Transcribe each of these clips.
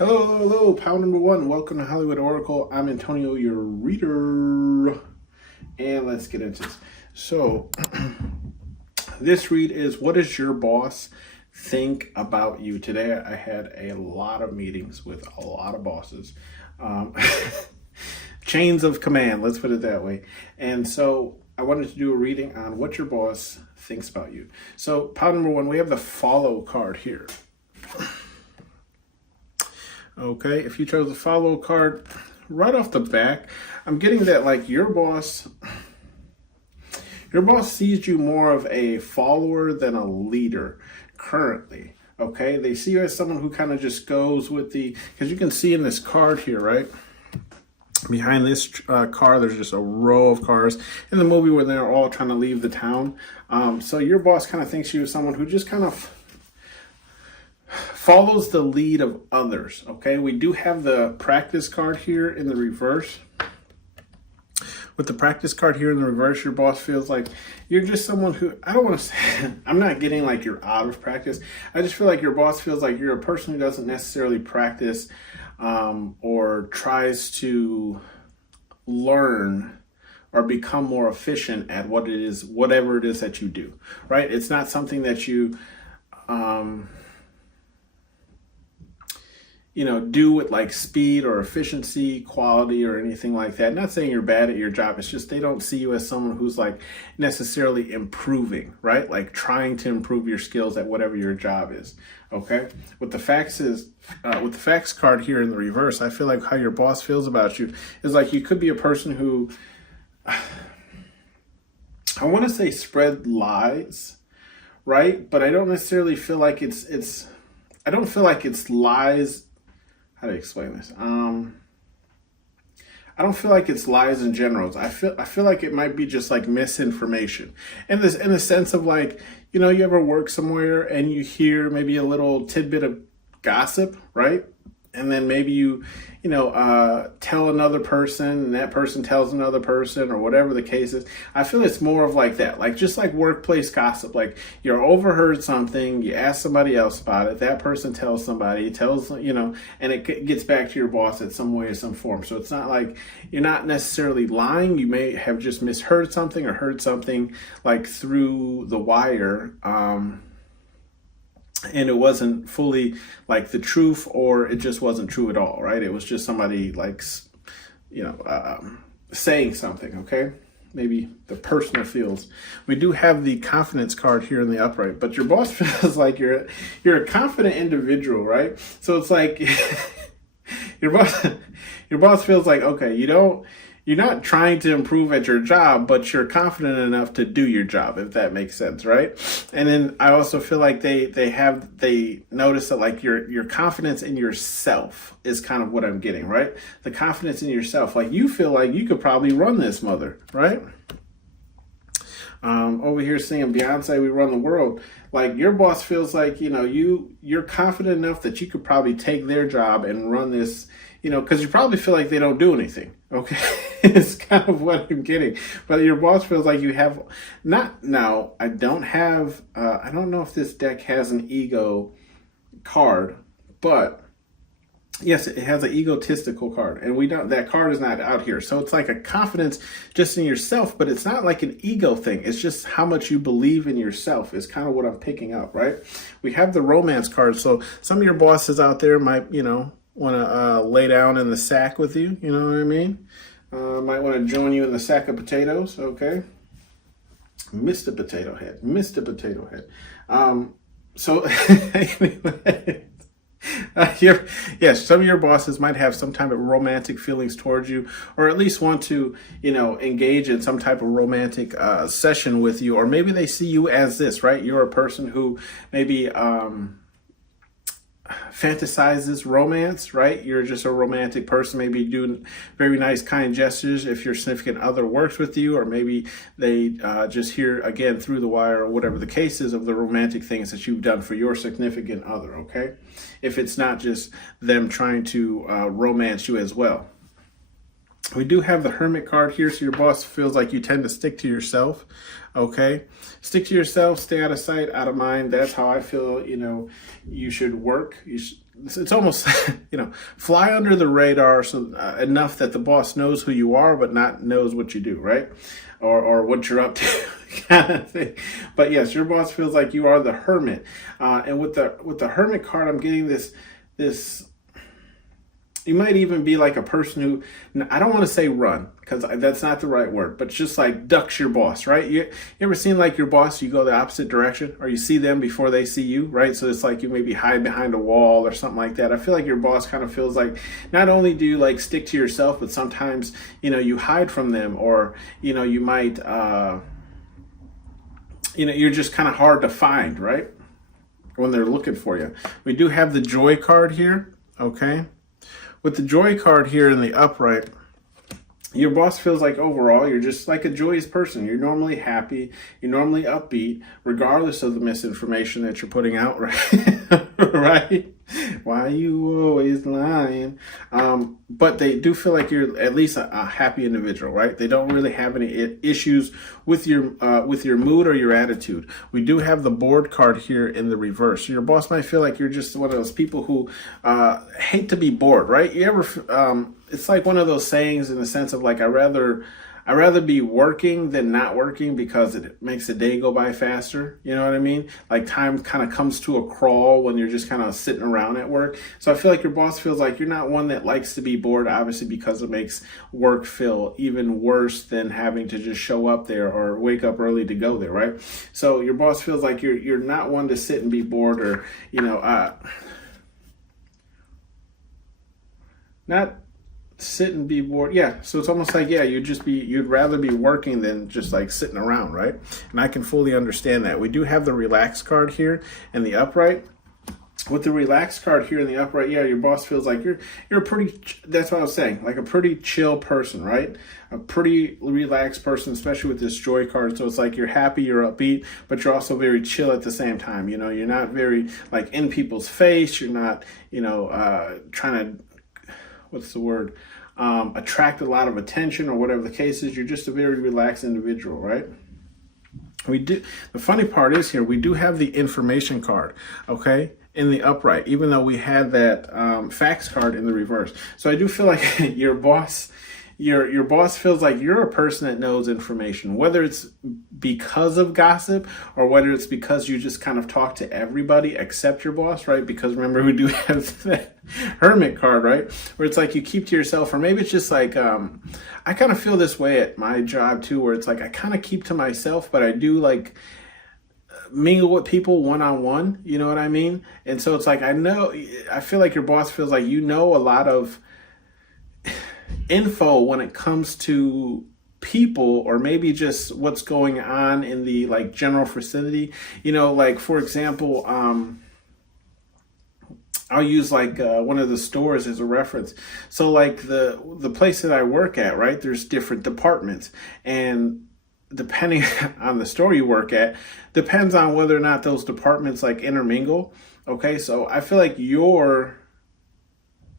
Hello, hello, hello, pound number one. Welcome to Hollywood Oracle. I'm Antonio, your reader. And let's get into this. So, this read is What Does Your Boss Think About You? Today, I had a lot of meetings with a lot of bosses. Chains of command, let's put it that way. And so, I wanted to do a reading on what your boss thinks about you. So, pound number one, we have the follow card here. Okay, if you chose the follow card right off the back, I'm getting that like your boss sees you more of a follower than a leader currently. Okay, they see you as someone who kind of just goes with because you can see in this card here, right? Behind this car, there's just a row of cars in the movie where they're all trying to leave the town. So your boss kind of thinks you as someone who just kind of follows the lead of others. Okay, we do have the practice card here in the reverse. With the practice card here in the reverse, your boss feels like you're just someone who, I don't want to say, I'm not getting like you're out of practice. I just feel like your boss feels like you're a person who doesn't necessarily practice or tries to learn or become more efficient at what it is, whatever it is that you do, right? It's not something that you, do with like speed or efficiency, quality, or anything like that. Not saying you're bad at your job. It's just they don't see you as someone who's like necessarily improving, right? Like trying to improve your skills at whatever your job is. Okay. With the facts card here in the reverse, I feel like how your boss feels about you is like you could be a person who, I want to say spread lies, right? But I don't necessarily feel like I don't feel like it's lies. How do I explain this? I don't feel like it's lies in general. I feel like it might be just like misinformation. And this in the sense of like, you ever work somewhere and you hear maybe a little tidbit of gossip, right? And then maybe you tell another person and that person tells another person or whatever the case is. I feel it's more of like that, like just like workplace gossip. Like you're overheard something, you ask somebody else about it, that person tells somebody, and it gets back to your boss in some way or some form. So it's not like you're not necessarily lying. You may have just misheard something or heard something like through the wire. And it wasn't fully like the truth, or it just wasn't true at all, right? It was just somebody like, saying something, okay? Maybe the personal feels. We do have the confidence card here in the upright, but your boss feels like you're a confident individual, right? So it's like your boss feels like, okay, you're not trying to improve at your job, but you're confident enough to do your job, if that makes sense, right? And then I also feel like they notice that like your confidence in yourself is kind of what I'm getting, right? The confidence in yourself, like you feel like you could probably run this mother, right? Over here singing Beyonce, We Run the World. Like your boss feels like, you're confident enough that you could probably take their job and run this, because you probably feel like they don't do anything. Okay. It's kind of what I'm getting. But your boss feels like you have I don't know if this deck has an ego card, but yes, it has an egotistical card, and that card is not out here. So it's like a confidence just in yourself, but it's not like an ego thing. It's just how much you believe in yourself is kind of what I'm picking up, right? We have the romance card. So some of your bosses out there might, want to lay down in the sack with you. You know what I mean? Might want to join you in the sack of potatoes. Okay. Mr. Potato Head. So anyway. Yes, some of your bosses might have some type of romantic feelings towards you, or at least want to, engage in some type of romantic session with you, or maybe they see you as this, right? You're a person who maybe fantasizes romance, right? You're just a romantic person, maybe doing very nice, kind gestures if your significant other works with you, or maybe they just hear again through the wire, or whatever the case is, of the romantic things that you've done for your significant other, okay? If it's not just them trying to romance you as well. We do have the Hermit card here, so your boss feels like you tend to stick to yourself, okay? Stick to yourself, stay out of sight, out of mind. That's how I feel, you should work. It's almost, fly under the radar so enough that the boss knows who you are, but not knows what you do, right? Or what you're up to, kind of thing. But yes, your boss feels like you are the Hermit. And with the Hermit card, I'm getting this. You might even be like a person who, I don't want to say run, because that's not the right word, but just like ducks your boss, right? You ever seen like your boss, you go the opposite direction, or you see them before they see you, right? So it's like you maybe hide behind a wall or something like that. I feel like your boss kind of feels like not only do you like stick to yourself, but sometimes, you hide from them, or, you might, you're just kind of hard to find, right? When they're looking for you. We do have the Joy card here, okay? With the Joy card here in the upright, your boss feels like overall you're just like a joyous person. You're normally happy. You're normally upbeat, regardless of the misinformation that you're putting out, right? Right? Why you always lying? But they do feel like you're at least a happy individual, right? They don't really have any issues with your mood or your attitude. We do have the Bored card here in the reverse. So your boss might feel like you're just one of those people who hate to be bored, right? You ever? It's like one of those sayings in the sense of like, I'd rather be working than not working because it makes the day go by faster. You know what I mean? Like time kind of comes to a crawl when you're just kind of sitting around at work. So I feel like your boss feels like you're not one that likes to be bored, obviously, because it makes work feel even worse than having to just show up there or wake up early to go there, right? So your boss feels like you're not one to sit and be bored, or, not sit and be bored. Yeah, so it's almost like, you'd rather be working than just like sitting around, right? And I can fully understand that. We do have the Relax card here in the upright. With the Relax card here in the upright, your boss feels like you're a pretty, that's what I was saying, like a pretty chill person, right? A pretty relaxed person, especially with this Joy card. So it's like you're happy, you're upbeat, but you're also very chill at the same time. You're not very like in people's face. You're not, trying to, what's the word? Attract a lot of attention or whatever the case is. You're just a very relaxed individual, right? The funny part is here, we do have the Information card, okay, in the upright, even though we had that Facts card in the reverse. So I do feel like your boss feels like you're a person that knows information, whether it's because of gossip or whether it's because you just kind of talk to everybody except your boss, right? Because remember, we do have that Hermit card, right? Where it's like you keep to yourself, or maybe it's just like, I kind of feel this way at my job too, where it's like I kind of keep to myself, but I do like mingle with people one-on-one, you know what I mean? And so it's like, I feel like your boss feels like you know a lot of info when it comes to people, or maybe just what's going on in the like general vicinity. Like for example, I'll use like one of the stores as a reference. So like the place that I work at, right, there's different departments, and depending on the store you work at, depends on whether or not those departments like intermingle. Okay, so I feel like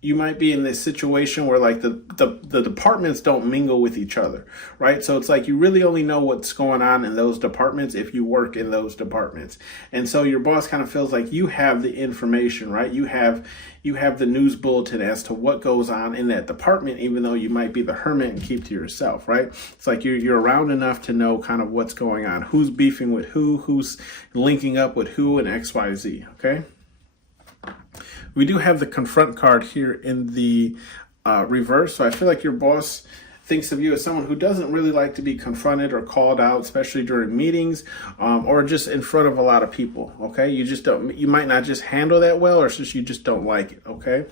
you might be in this situation where like the departments don't mingle with each other, right? So it's like you really only know what's going on in those departments if you work in those departments. And so your boss kind of feels like you have the information, right? You have the news bulletin as to what goes on in that department, even though you might be the hermit and keep to yourself, right? It's like you're around enough to know kind of what's going on, who's beefing with who's linking up with who, and XYZ, okay? We do have the Confront card here in the reverse. So I feel like your boss thinks of you as someone who doesn't really like to be confronted or called out, especially during meetings, or just in front of a lot of people, okay? You might not just handle that well, or it's just you just don't like it, okay?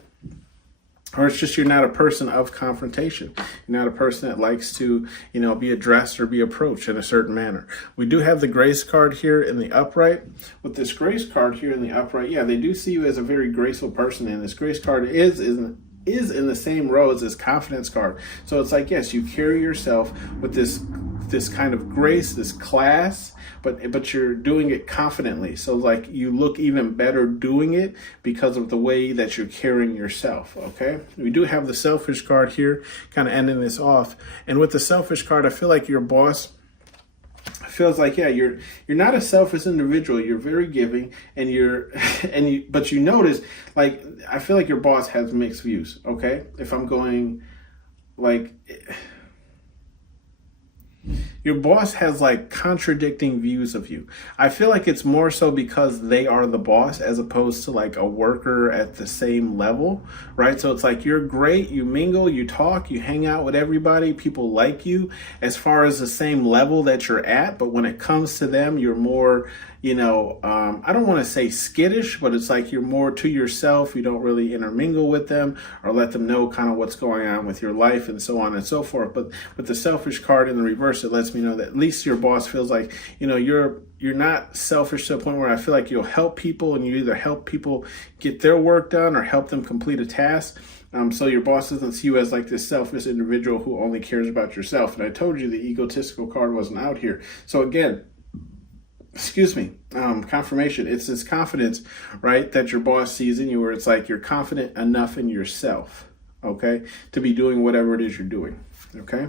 Or it's just you're not a person of confrontation. You're not a person that likes to, be addressed or be approached in a certain manner. We do have the Grace card here in the upright. With this Grace card here in the upright, they do see you as a very graceful person, and this Grace card is in the same row as this Confidence card. So it's like, yes, you carry yourself with this this kind of grace, this class, but you're doing it confidently. So like you look even better doing it because of the way that you're carrying yourself. Okay, we do have the selfish card here, kind of ending this off. And with the selfish card, I feel like your boss feels like, yeah, you're not a selfish individual. You're very giving, and but you notice, like, I feel like your boss has mixed views. Okay, if I'm going like, your boss has like contradicting views of you. I feel like it's more so because they are the boss as opposed to like a worker at the same level, right? So it's like you're great, you mingle, you talk, you hang out with everybody, people like you as far as the same level that you're at. But when it comes to them, you're more, I don't want to say skittish, but it's like you're more to yourself. You don't really intermingle with them or let them know kind of what's going on with your life and so on and so forth. But with the selfish card in the reverse, it lets me know that at least your boss feels like, you're not selfish to the point where I feel like you'll help people, and you either help people get their work done or help them complete a task. So your boss doesn't see you as like this selfish individual who only cares about yourself. And I told you the egotistical card wasn't out here. So again, confirmation. It's this confidence, right, that your boss sees in you, where it's like you're confident enough in yourself, okay, to be doing whatever it is you're doing, okay,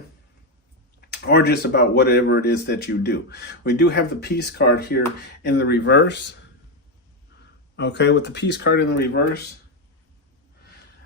or just about whatever it is that you do. We do have the peace card here in the reverse, okay. With the peace card in the reverse,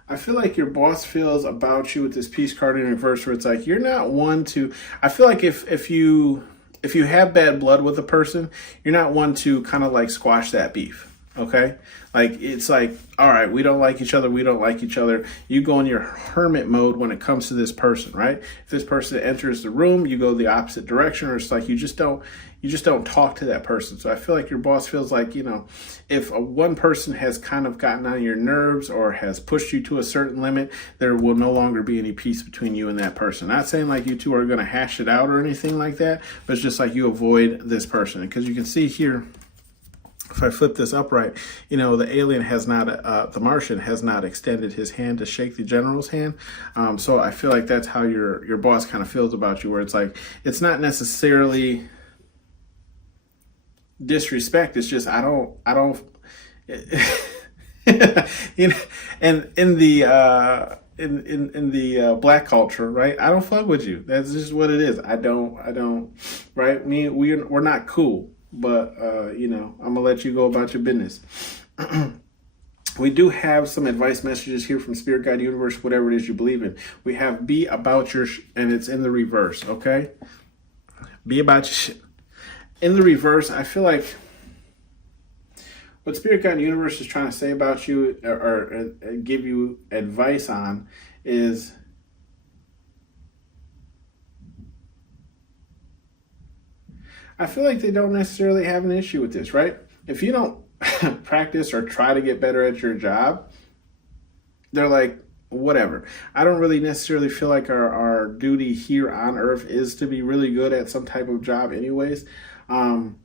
I feel like your boss feels about you with this peace card in reverse, where it's like you're not one to, I feel like if you have bad blood with a person, you're not one to kind of like squash that beef. Okay. Like, it's like, all right, we don't like each other. We don't like each other. You go in your hermit mode when it comes to this person, right? If this person enters the room, you go the opposite direction, or it's like, you just don't talk to that person. So I feel like your boss feels like, if one person has kind of gotten on your nerves or has pushed you to a certain limit, there will no longer be any peace between you and that person. Not saying like you two are going to hash it out or anything like that, but it's just like you avoid this person. Because you can see here, if I flip this upright, the alien has not, the Martian has not extended his hand to shake the general's hand. So I feel like that's how your boss kind of feels about you, where it's like, it's not necessarily disrespect. It's just, I don't, and in the black culture, right? I don't fuck with you. That's just what it is. I don't, right? We're not cool. But, I'm going to let you go about your business. We do have some advice messages here from Spirit Guide Universe, whatever it is you believe in. We have be about your and it's in the reverse, okay? Be about your shit. In the reverse, I feel like what Spirit Guide Universe is trying to say about you or give you advice on is, I feel like they don't necessarily have an issue with this, right? If you don't practice or try to get better at your job, they're like, whatever. I don't really necessarily feel like our duty here on Earth is to be really good at some type of job anyways. But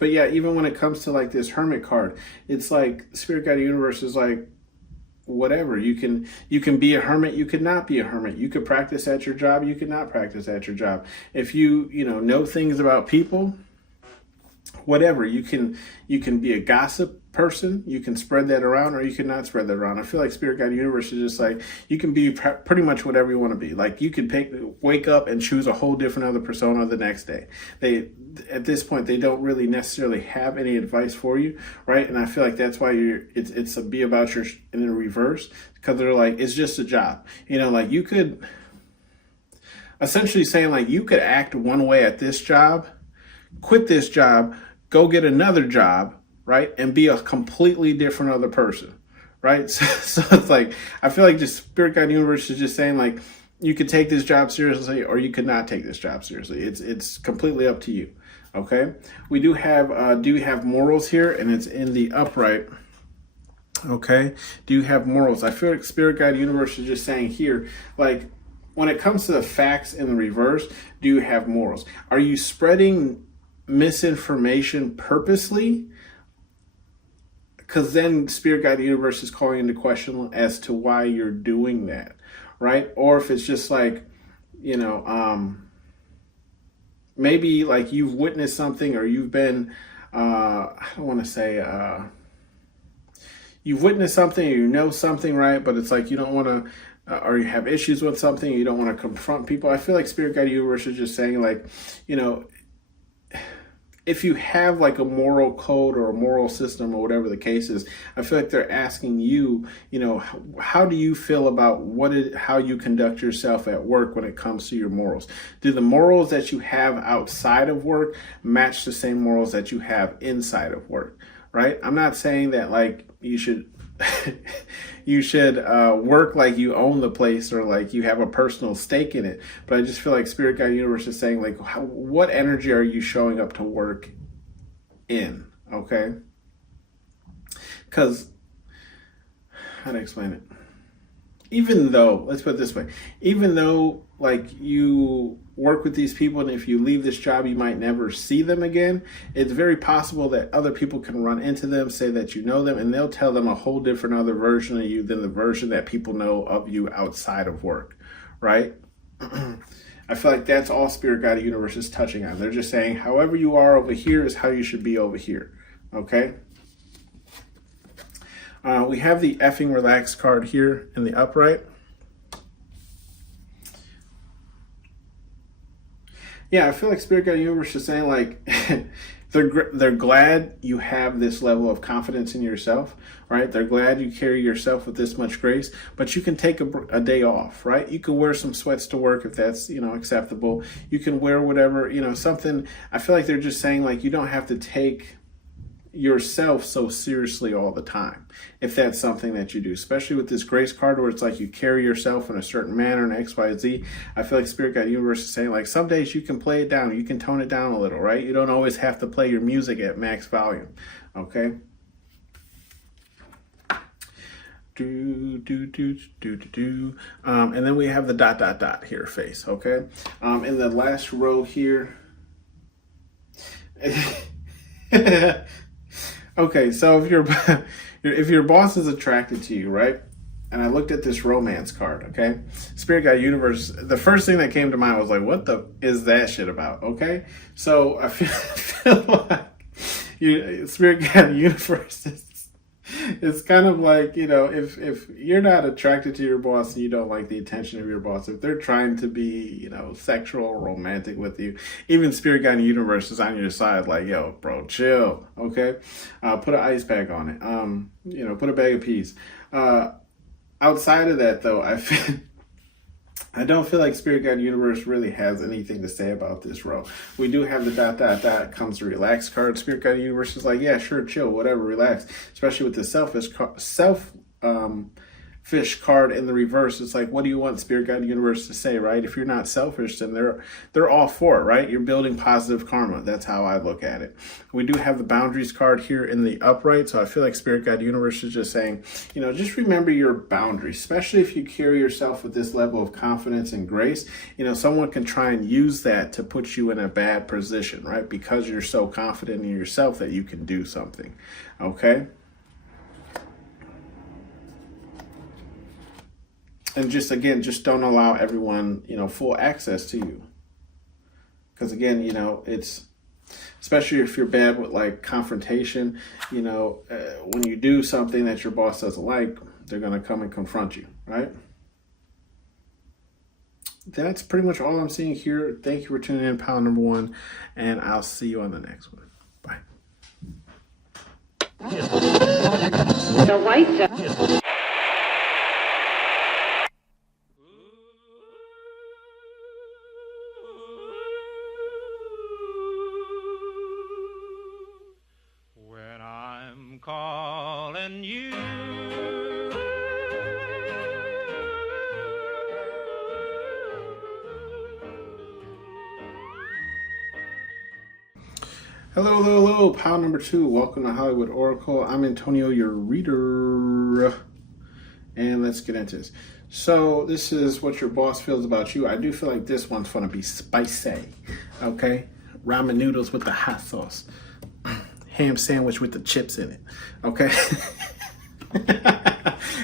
yeah, even when it comes to like this hermit card, it's like Spirit Guide Universe is like, whatever. You can be a hermit, you could not be a hermit. You could practice at your job, you could not practice at your job. If you know things about people, whatever. You can be a gossip person, you can spread that around, or you can not spread that around. I feel like Spirit Guide Universe is just like, you can be pretty much whatever you want to be. Like, you could wake up and choose a whole different other persona the next day. At this point, they don't really necessarily have any advice for you, right? And I feel like that's why it's a be about your in the reverse, because they're like, it's just a job. Like, you could essentially saying like, you could act one way at this job, quit this job, go get another job, right? And be a completely different other person, right? So it's like, I feel like just Spirit Guide Universe is just saying like, you could take this job seriously or you could not take this job seriously. It's completely up to you, okay? We do you have morals here, and it's in the upright, okay? Do you have morals? I feel like Spirit Guide Universe is just saying here, like, when it comes to the facts in the reverse, do you have morals? Are you spreading misinformation purposely? Because then Spirit Guide Universe is calling into question as to why you're doing that, right? Or if it's just like, maybe like you've witnessed something, or you've been, I don't want to say, you've witnessed something, or you know something, right? But it's like you don't want to, or you have issues with something, you don't want to confront people. I feel like Spirit Guide Universe is just saying, like, you know, if you have like a moral code or a moral system or whatever the case is, I feel like they're asking you, you know, how do you feel about how you conduct yourself at work when it comes to your morals? Do the morals that you have outside of work match the same morals that you have inside of work, right? I'm not saying that like you should you should work like you own the place or like you have a personal stake in it. But I just feel like Spirit Guide Universe is saying, like, what energy are you showing up to work in? Okay? Because, how to explain it? Even though, let's put it this way, even though like you work with these people, and if you leave this job you might never see them again, it's very possible that other people can run into them, say that you know them, and they'll tell them a whole different other version of you than the version that people know of you outside of work, right? I feel like that's all Spirit Guide Universe is touching on. They're just saying, however you are over here is how you should be over here, okay? We have the effing relax card here in the upright. Yeah, I feel like Spirit Guide Universe is saying, like, they're glad you have this level of confidence in yourself, right? They're glad you carry yourself with this much grace, but you can take a day off, right? You can wear some sweats to work if that's, you know, acceptable. You can wear whatever, you know, something. I feel like they're just saying, like, you don't have to take yourself so seriously all the time, if that's something that you do, especially with this grace card where it's like you carry yourself in a certain manner and XYZ. I feel like Spirit Guide Universe is saying, like, some days you can play it down, you can tone it down a little, right? You don't always have to play your music at max volume, okay? And then we have the ... here face, okay? In the last row here. Okay, so if your boss is attracted to you, right? And I looked at this romance card, okay? Spirit Guide Universe, the first thing that came to mind was like, what the is that shit about, okay? So I feel like Spirit Guide Universe it's kind of like, you know, if you're not attracted to your boss and you don't like the attention of your boss, if they're trying to be, you know, sexual or romantic with you, even Spirit Guide Universe is on your side, like, yo, bro, chill, okay? Put an ice pack on it. You know, put a bag of peas. Outside of that, though, I don't feel like Spirit Guide Universe really has anything to say about this row. We do have the ... comes the relax card. Spirit Guide Universe is like, yeah, sure, chill, whatever, relax. Especially with the selfish card in the reverse. It's like, what do you want Spirit Guide Universe to say, right? If you're not selfish, then they're all for it, right? You're building positive karma. That's how I look at it. We do have the boundaries card here in the upright. So I feel like Spirit Guide Universe is just saying, you know, just remember your boundaries, especially if you carry yourself with this level of confidence and grace. You know, someone can try and use that to put you in a bad position, right? Because you're so confident in yourself that you can do something, okay? And just, again, just don't allow everyone, you know, full access to you. Because, again, you know, it's, especially if you're bad with, like, confrontation, you know, when you do something that your boss doesn't like, they're going to come and confront you, right? That's pretty much all I'm seeing here. Thank you for tuning in, pal number one, and I'll see you on the next one. Bye. The white calling you. Hello, pal number two. Welcome to Hollywood Oracle. I'm Antonio, your reader. And let's get into this. So this is what your boss feels about you. I do feel like this one's going to be spicy. Okay? Ramen noodles with the hot sauce. Ham sandwich with the chips in it. Okay?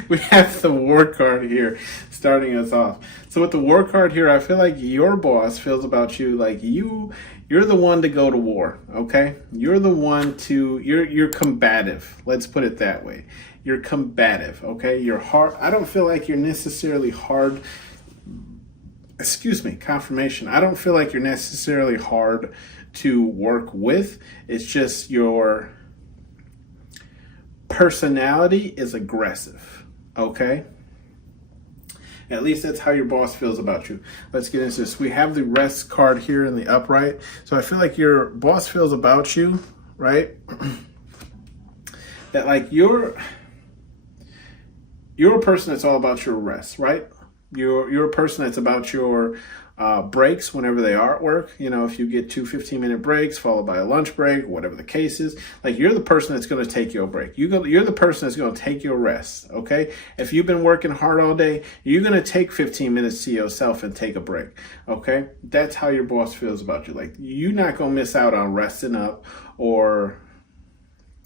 We have the war card here starting us off. So with the war card here, I feel like your boss feels about you like you're you're the one to go to war, okay? You're the one to, you're combative. Let's put it that way. You're combative, okay? You're hard. I don't feel like you're necessarily hard. Excuse me, confirmation. I don't feel like you're necessarily hard to work with. It's just your personality is aggressive, okay? At least that's how your boss feels about you. Let's get into this. We have the rest card here in the upright. So I feel like your boss feels about you, right? That like you're a person that's all about your rest, right? You're a person that's about your breaks whenever they are at work. You know, if you get 2 15-minute breaks followed by a lunch break, whatever the case is, like you're the person that's going to take your break. You're the person that's going to take your rest, okay? If you've been working hard all day, you're going to take 15 minutes to yourself and take a break, okay? That's how your boss feels about you. Like you're not going to miss out on resting up or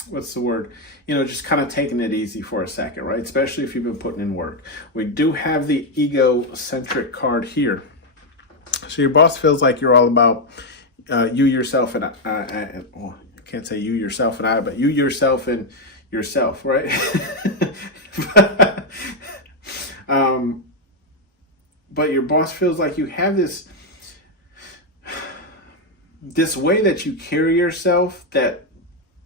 what's the word? You know, just kind of taking it easy for a second, right? Especially if you've been putting in work. We do have the egocentric card here. So your boss feels like you're all about you, yourself, and I can't say you, yourself, and I, but you, yourself, and yourself, right? But your boss feels like you have this way that you carry yourself that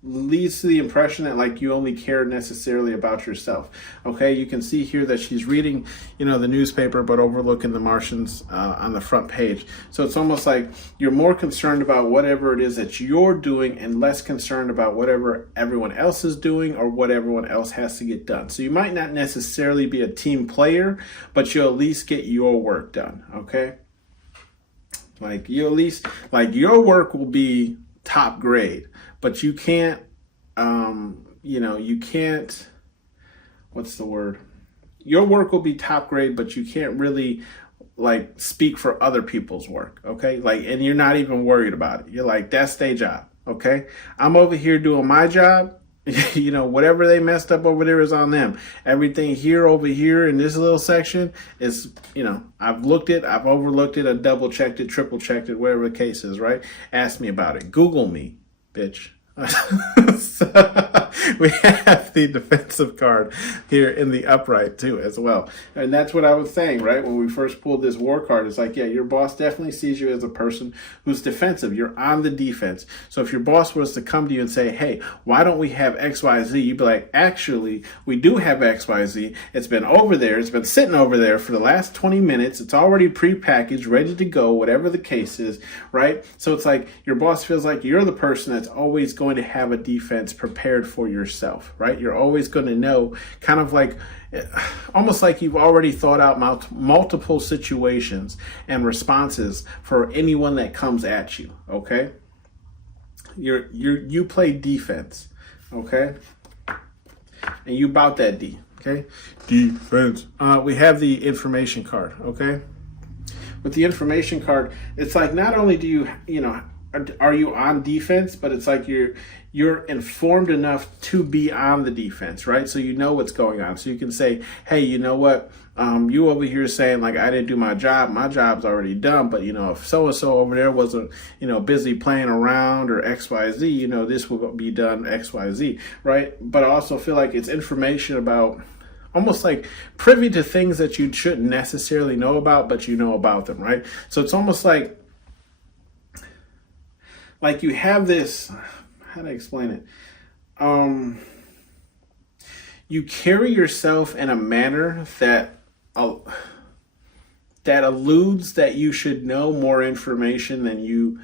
leads to the impression that like you only care necessarily about yourself. Okay, you can see here that she's reading, you know, the newspaper but overlooking the Martians on the front page. So it's almost like you're more concerned about whatever it is that you're doing and less concerned about whatever everyone else is doing or what everyone else has to get done. So you might not necessarily be a team player, but you'll at least get your work done. Okay, like you at least, like your work will be top grade, but you can't, you can't, what's the word? Your work will be top grade, but you can't really like speak for other people's work. Okay. Like, and you're not even worried about it. You're like, that's their job. Okay. I'm over here doing my job. You know, whatever they messed up over there is on them. Everything here over here in this little section is, you know, I've looked it, I've overlooked it, I double checked it, triple checked it, whatever the case is, right? Ask me about it. Google me, bitch. So, we have the defensive card here in the upright too as well. And that's what I was saying, right? When we first pulled this war card, it's like, yeah, your boss definitely sees you as a person who's defensive. You're on the defense. So if your boss was to come to you and say, hey, why don't we have XYZ? You'd be like, actually, we do have XYZ. It's been over there. It's been sitting over there for the last 20 minutes. It's already pre-packaged, ready to go, whatever the case is, right? So it's like your boss feels like you're the person that's always going to have a defense prepared for yourself, right? You're always going to know, kind of like almost like you've already thought out multiple situations and responses for anyone that comes at you. Okay, you play defense, okay, and you bout that D. Okay, defense. We have the information card. Okay, with the information card, it's like not only do you know. Are you on defense, but it's like you're informed enough to be on the defense, right? So you know what's going on. So you can say, hey, you know what? You over here saying like I didn't do my job's already done, but you know, if so-and-so over there wasn't, you know, busy playing around or XYZ, you know, this will be done XYZ, right? But I also feel like it's information about almost like privy to things that you shouldn't necessarily know about, but you know about them, right? So it's almost like you have this, how do I explain it? You carry yourself in a manner that alludes that you should know more information than you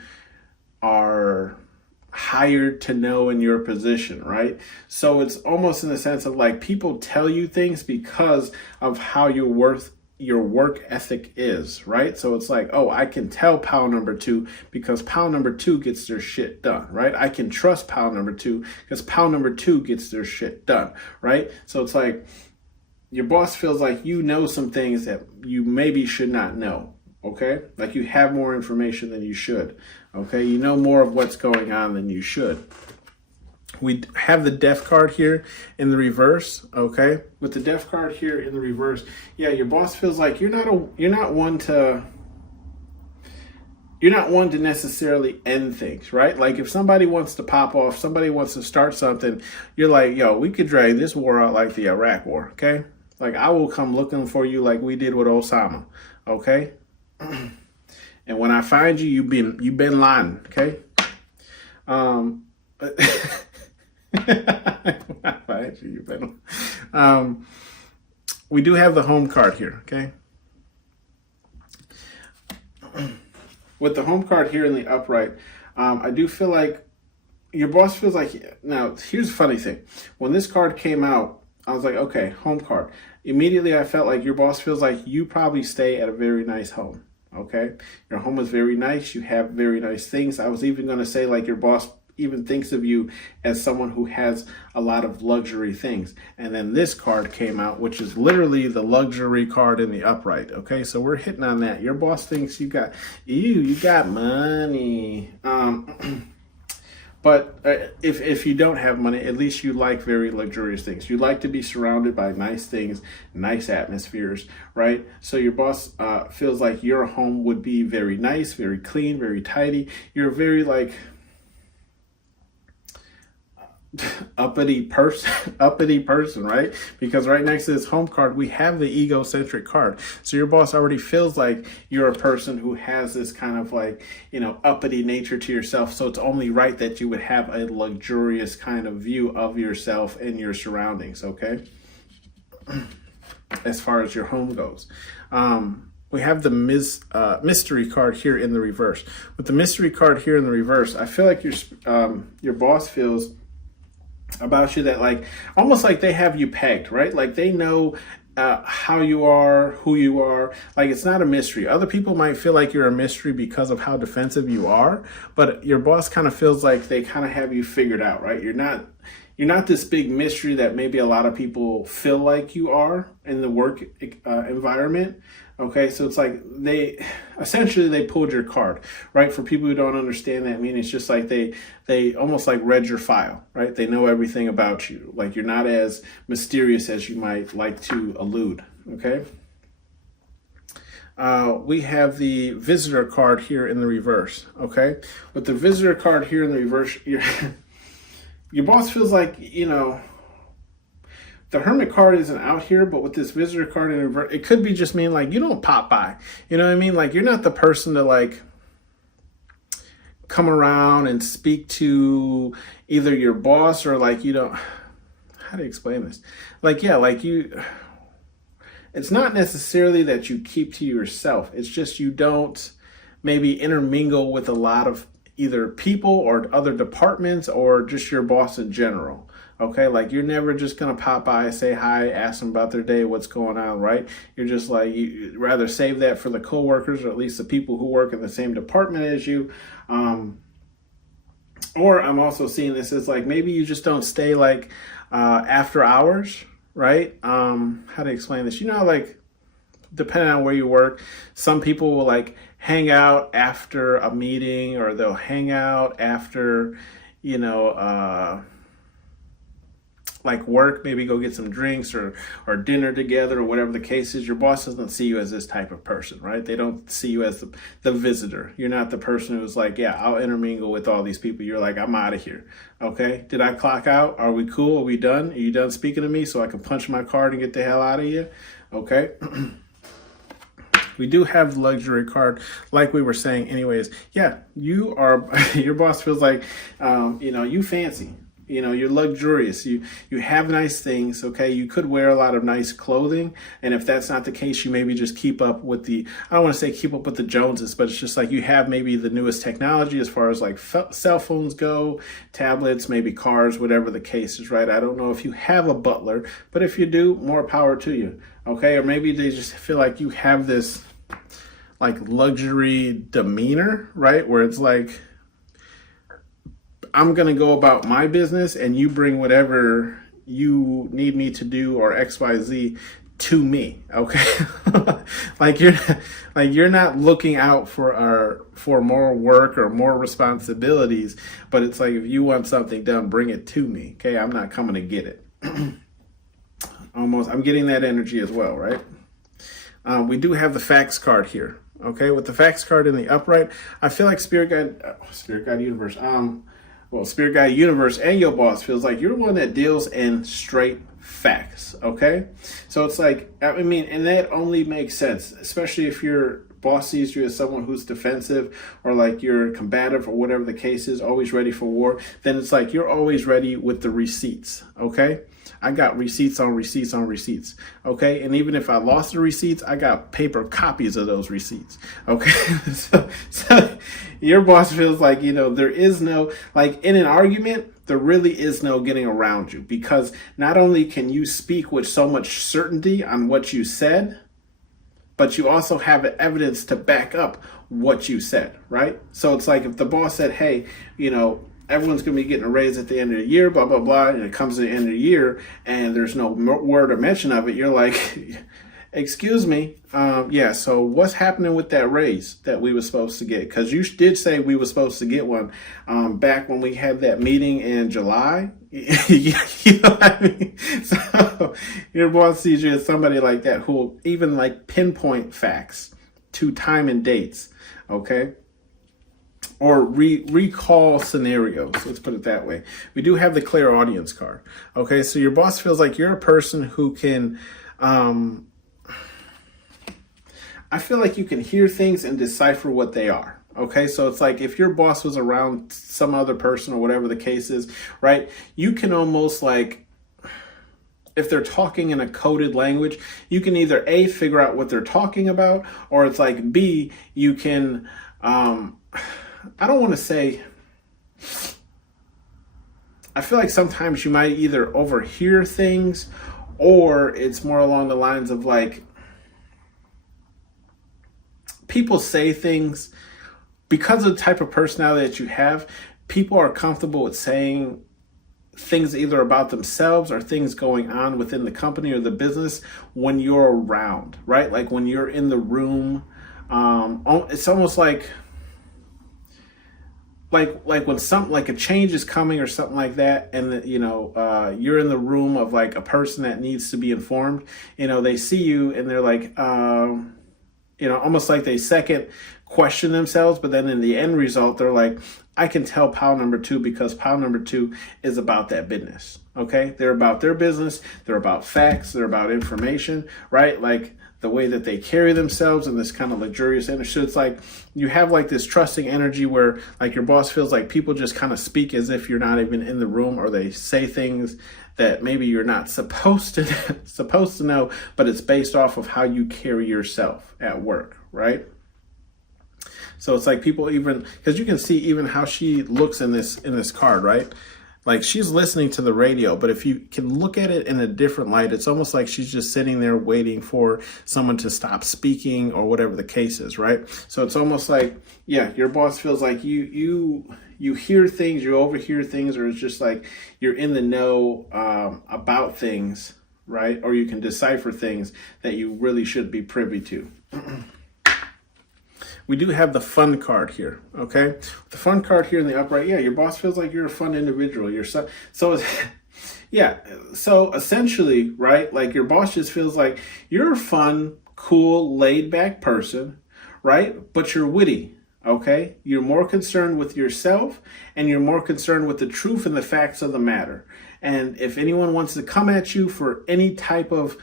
are hired to know in your position, right? So it's almost in the sense of like people tell you things because of how your work ethic is, right? So it's like, oh, I can tell pal number 2 because pal number 2 gets their shit done, right? I can trust pal number 2 because pal number 2 gets their shit done, right? So it's like your boss feels like you know some things that you maybe should not know, okay? Like you have more information than you should, okay? You know more of what's going on than you should. We have the death card here in the reverse, okay? With the death card here in the reverse, yeah, your boss feels like you're not one to you're not one to necessarily end things, right? Like if somebody wants to pop off, somebody wants to start something, you're like, yo, we could drag this war out like the Iraq war, okay? Like I will come looking for you like we did with Osama, okay? And when I find you, you've been lying, okay? When I find you, you've been. We do have the home card here, okay? With the home card here in the upright, I do feel like your boss feels like, now here's the funny thing. When this card came out, I was like, okay, home card. Immediately I felt like your boss feels like you probably stay at a very nice home, okay? Your home is very nice. You have very nice things. I was even going to say like your boss even thinks of you as someone who has a lot of luxury things. And then this card came out, which is literally the luxury card in the upright. Okay, so we're hitting on that. Your boss thinks you got money. But if you don't have money, at least you like very luxurious things. You like to be surrounded by nice things, nice atmospheres, right? So your boss feels like your home would be very nice, very clean, very tidy. You're very like uppity person, right? Because right next to this home card, we have the egocentric card. So your boss already feels like you're a person who has this kind of like, uppity nature to yourself. So it's only right that you would have a luxurious kind of view of yourself and your surroundings, okay? As far as your home goes. We have the mystery card here in the reverse. With the mystery card here in the reverse, I feel like your boss feels about you that like almost like they have you pegged, right? Like they know how you are, who you are. Like it's not a mystery. Other people might feel like you're a mystery because of how defensive you are, but your boss kind of feels like they kind of have you figured out, right? You're not this big mystery that maybe a lot of people feel like you are in the work environment. Okay, so it's like they pulled your card, right? For people who don't understand that, I mean, it's just like they almost like read your file, right? They know everything about you. Like you're not as mysterious as you might like to allude, okay? We have the visitor card here in the reverse, okay? With the visitor card here in the reverse, your boss feels like, the hermit card isn't out here, but with this visitor card in reverse, it could be just mean like you don't pop by. You know what I mean? Like you're not the person to like come around and speak to either your boss or like you don't. How do you explain this? Like yeah, like you. It's not necessarily that you keep to yourself. It's just you don't maybe intermingle with a lot of either people or other departments or just your boss in general. Okay, like you're never just gonna pop by, say hi, ask them about their day, what's going on, right? You're just like, you'd rather save that for the coworkers or at least the people who work in the same department as you. Or I'm also seeing this as like maybe you just don't stay like after hours, right? How to explain this? Like depending on where you work, some people will like hang out after a meeting or they'll hang out after, like work, maybe go get some drinks or dinner together or whatever the case is. Your boss doesn't see you as this type of person, right? They don't see you as the visitor. You're not the person who's like, yeah, I'll intermingle with all these people. You're like, I'm out of here. Okay, did I clock out? Are we cool? Are we done? Are you done speaking to me so I can punch my card and get the hell out of here? Okay. We do have the luxury card, like we were saying anyways. Yeah, your boss feels like, you fancy. You're luxurious. You have nice things, okay? You could wear a lot of nice clothing. And if that's not the case, you maybe just keep up with I don't want to say keep up with the Joneses, but it's just like you have maybe the newest technology as far as like cell phones go, tablets, maybe cars, whatever the case is, right? I don't know if you have a butler, but if you do, more power to you, okay? Or maybe they just feel like you have this like luxury demeanor, right? Where it's like, I'm going to go about my business and you bring whatever you need me to do or XYZ to me. Okay. like you're not looking out for more work or more responsibilities, but it's like, if you want something done, bring it to me. Okay. I'm not coming to get it. I'm getting that energy as well. Right. We do have the facts card here. Okay, with the facts card in the upright, I feel like Spirit Guide Universe, Spirit Guide Universe and your boss feels like you're one that deals in straight facts. Okay, so it's like, I mean, and that only makes sense, especially if your boss sees you as someone who's defensive or like you're combative or whatever the case is, always ready for war. Then it's like you're always ready with the receipts. Okay. I got receipts on receipts on receipts. Okay. And even if I lost the receipts, I got paper copies of those receipts. Okay. so your boss feels like, there is no, like in an argument, there really is no getting around you, because not only can you speak with so much certainty on what you said, but you also have evidence to back up what you said, right? So it's like if the boss said, hey, everyone's going to be getting a raise at the end of the year, blah, blah, blah, and it comes to the end of the year and there's no word or mention of it, you're like, excuse me, so what's happening with that raise that we were supposed to get? Because you did say we were supposed to get one back when we had that meeting in July. You know what I mean? So your boss sees you as somebody like that who will even like pinpoint facts to time and dates, okay? Or recall scenarios. Let's put it that way. We do have the clairaudience card. Okay, so your boss feels like you're a person who can, I feel like you can hear things and decipher what they are. Okay, so it's like if your boss was around some other person or whatever the case is, right? You can almost like, if they're talking in a coded language, you can either A, figure out what they're talking about, or it's like B, you can, I don't want to say, I feel like sometimes you might either overhear things, or it's more along the lines of like, people say things because of the type of personality that you have. People are comfortable with saying things either about themselves or things going on within the company or the business when you're around, right? Like when you're in the room, it's almost like when something like a change is coming or something like that, and you're in the room of like a person that needs to be informed. They see you and they're like, almost like they second question themselves, but then in the end result, they're like, I can tell pile number two because pile number two is about that business. Okay, they're about their business. They're about facts. They're about information, right? Like the way that they carry themselves in this kind of luxurious energy. So it's like you have like this trusting energy where like your boss feels like people just kind of speak as if you're not even in the room, or they say things that maybe you're not supposed to know, but it's based off of how you carry yourself at work, right? So it's like people, even because you can see even how she looks in this card, right? Like she's listening to the radio, but if you can look at it in a different light, it's almost like she's just sitting there waiting for someone to stop speaking or whatever the case is, right? So it's almost like, yeah, your boss feels like you hear things, you overhear things, or it's just like you're in the know about things, right? Or you can decipher things that you really should be privy to. We do have the fun card here, okay? The fun card here in the upright, yeah, your boss feels like you're a fun individual. So essentially, right, like your boss just feels like you're a fun, cool, laid-back person, right? But you're witty, okay? You're more concerned with yourself, and you're more concerned with the truth and the facts of the matter. And if anyone wants to come at you for any type of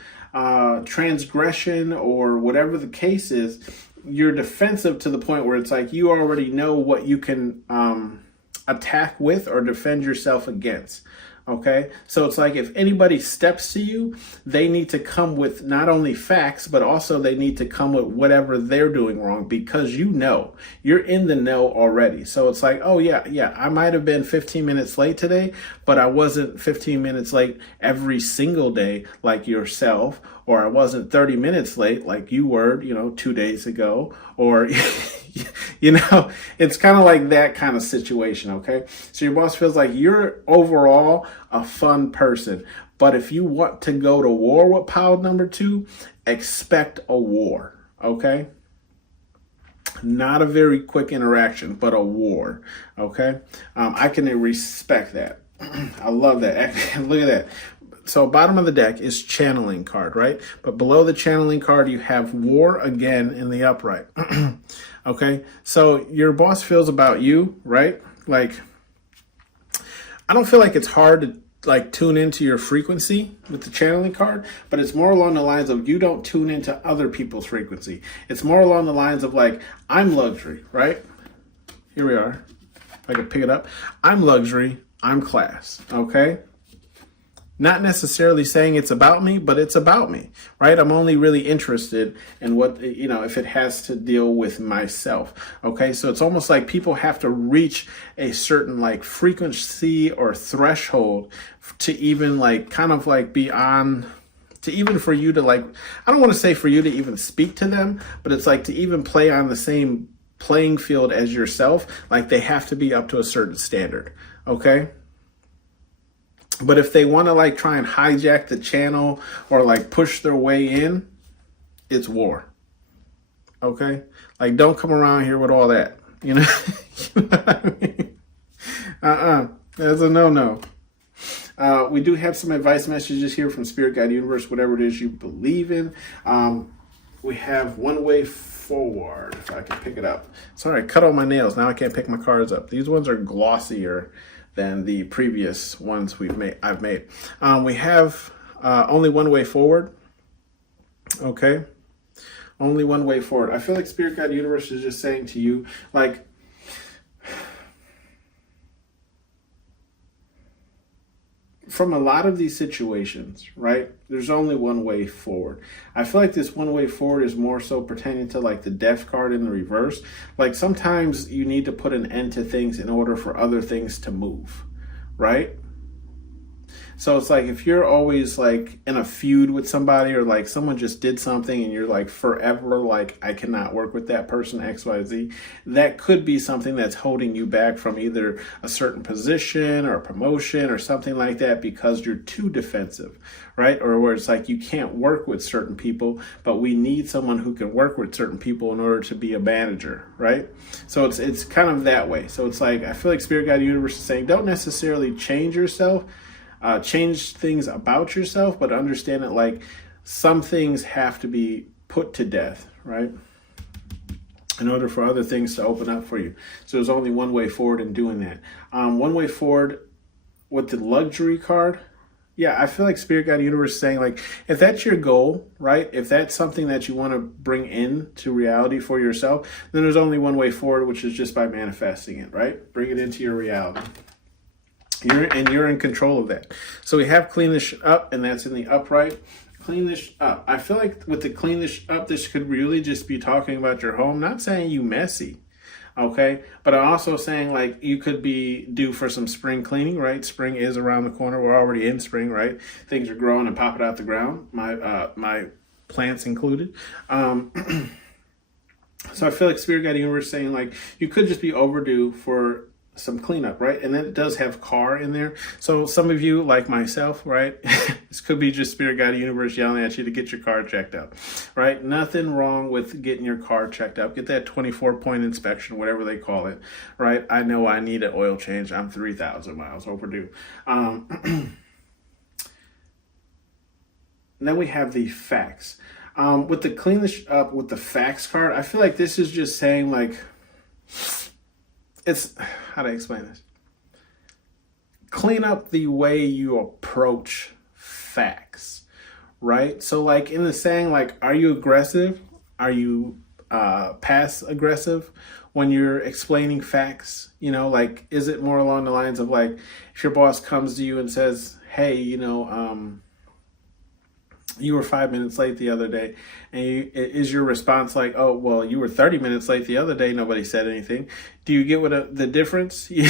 transgression or whatever the case is, you're defensive to the point where it's like you already know what you can attack with or defend yourself against. Okay, so it's like if anybody steps to you, they need to come with not only facts, but also they need to come with whatever they're doing wrong, because you're in the know already. So it's like, oh yeah, I might have been 15 minutes late today, but I wasn't 15 minutes late every single day like yourself, or I wasn't 30 minutes late like you were, 2 days ago, or it's kind of like that kind of situation, okay? So your boss feels like you're overall a fun person, but if you want to go to war with pile number two, expect a war, okay? Not a very quick interaction, but a war, okay? I can respect that. I love that. Look at that. So bottom of the deck is channeling card, right? But below the channeling card, you have war again in the upright. Okay, so your boss feels about you, right? Like, I don't feel like it's hard to like tune into your frequency with the channeling card, but it's more along the lines of you don't tune into other people's frequency. It's more along the lines of like, I'm luxury, right? Here we are. If I can pick it up. I'm luxury, I'm class, okay? Not necessarily saying it's about me, but it's about me, right? I'm only really interested in what, if it has to deal with myself, okay? So it's almost like people have to reach a certain like frequency or threshold to even like kind of like be on, to even for you to like, I don't want to say for you to even speak to them, but it's like to even play on the same playing field as yourself, like they have to be up to a certain standard, okay? But if they want to like try and hijack the channel or like push their way in, it's war. Okay? Like don't come around here with all that. You know, you know what I mean? That's a no-no. We do have some advice messages here from Spirit Guide Universe, whatever it is you believe in. We have one way forward, if I can pick it up. Sorry, I cut all my nails. Now I can't pick my cards up. These ones are glossier than the previous ones I've made. We have only one way forward. Okay, only one way forward. I feel like Spirit Guide Universe is just saying to you, like, from a lot of these situations, right, there's only one way forward. I feel like this one way forward is more so pertaining to like the death card in the reverse. Like sometimes you need to put an end to things in order for other things to move, right? So it's like if you're always like in a feud with somebody or like someone just did something and you're like forever like, I cannot work with that person, XYZ, that could be something that's holding you back from either a certain position or a promotion or something like that because you're too defensive, right? Or where it's like you can't work with certain people, but we need someone who can work with certain people in order to be a manager, right? So it's kind of that way. So it's like I feel like Spirit Guide Universe is saying don't necessarily change yourself, change things about yourself, but understand that like some things have to be put to death, right? In order for other things to open up for you. So there's only one way forward in doing that. One way forward with the luxury card. Yeah, I feel like Spirit Guide Universe is saying like, if that's your goal, right? If that's something that you want to bring in to reality for yourself, then there's only one way forward, which is just by manifesting it, right? Bring it into your reality. You're in control of that. So we have clean this up, and that's in the upright. Clean this up. I feel like with the clean this up, this could really just be talking about your home. Not saying you messy, okay? But I'm also saying like you could be due for some spring cleaning, right? Spring is around the corner. We're already in spring, right? Things are growing and popping out the ground. My plants included. So I feel like Spirit Guide Universe saying like you could just be overdue for some cleanup, right? And then it does have car in there. So some of you, like myself, right? This could be just Spirit Guide Universe yelling at you to get your car checked out, right? Nothing wrong with getting your car checked out. Get that 24-point inspection, whatever they call it, right? I know I need an oil change. I'm 3,000 miles overdue. And then we have the facts. With the clean this up with the facts card, I feel like this is just saying like, it's, how do I explain this? Clean up the way you approach facts, right? So like in the saying, like, are you aggressive? Are you passive aggressive when you're explaining facts? You know, like, is it more along the lines of like, if your boss comes to you and says, hey, you were 5 minutes late the other day, and is your response like, oh, well, you were 30 minutes late the other day, nobody said anything? Do you get what the difference? You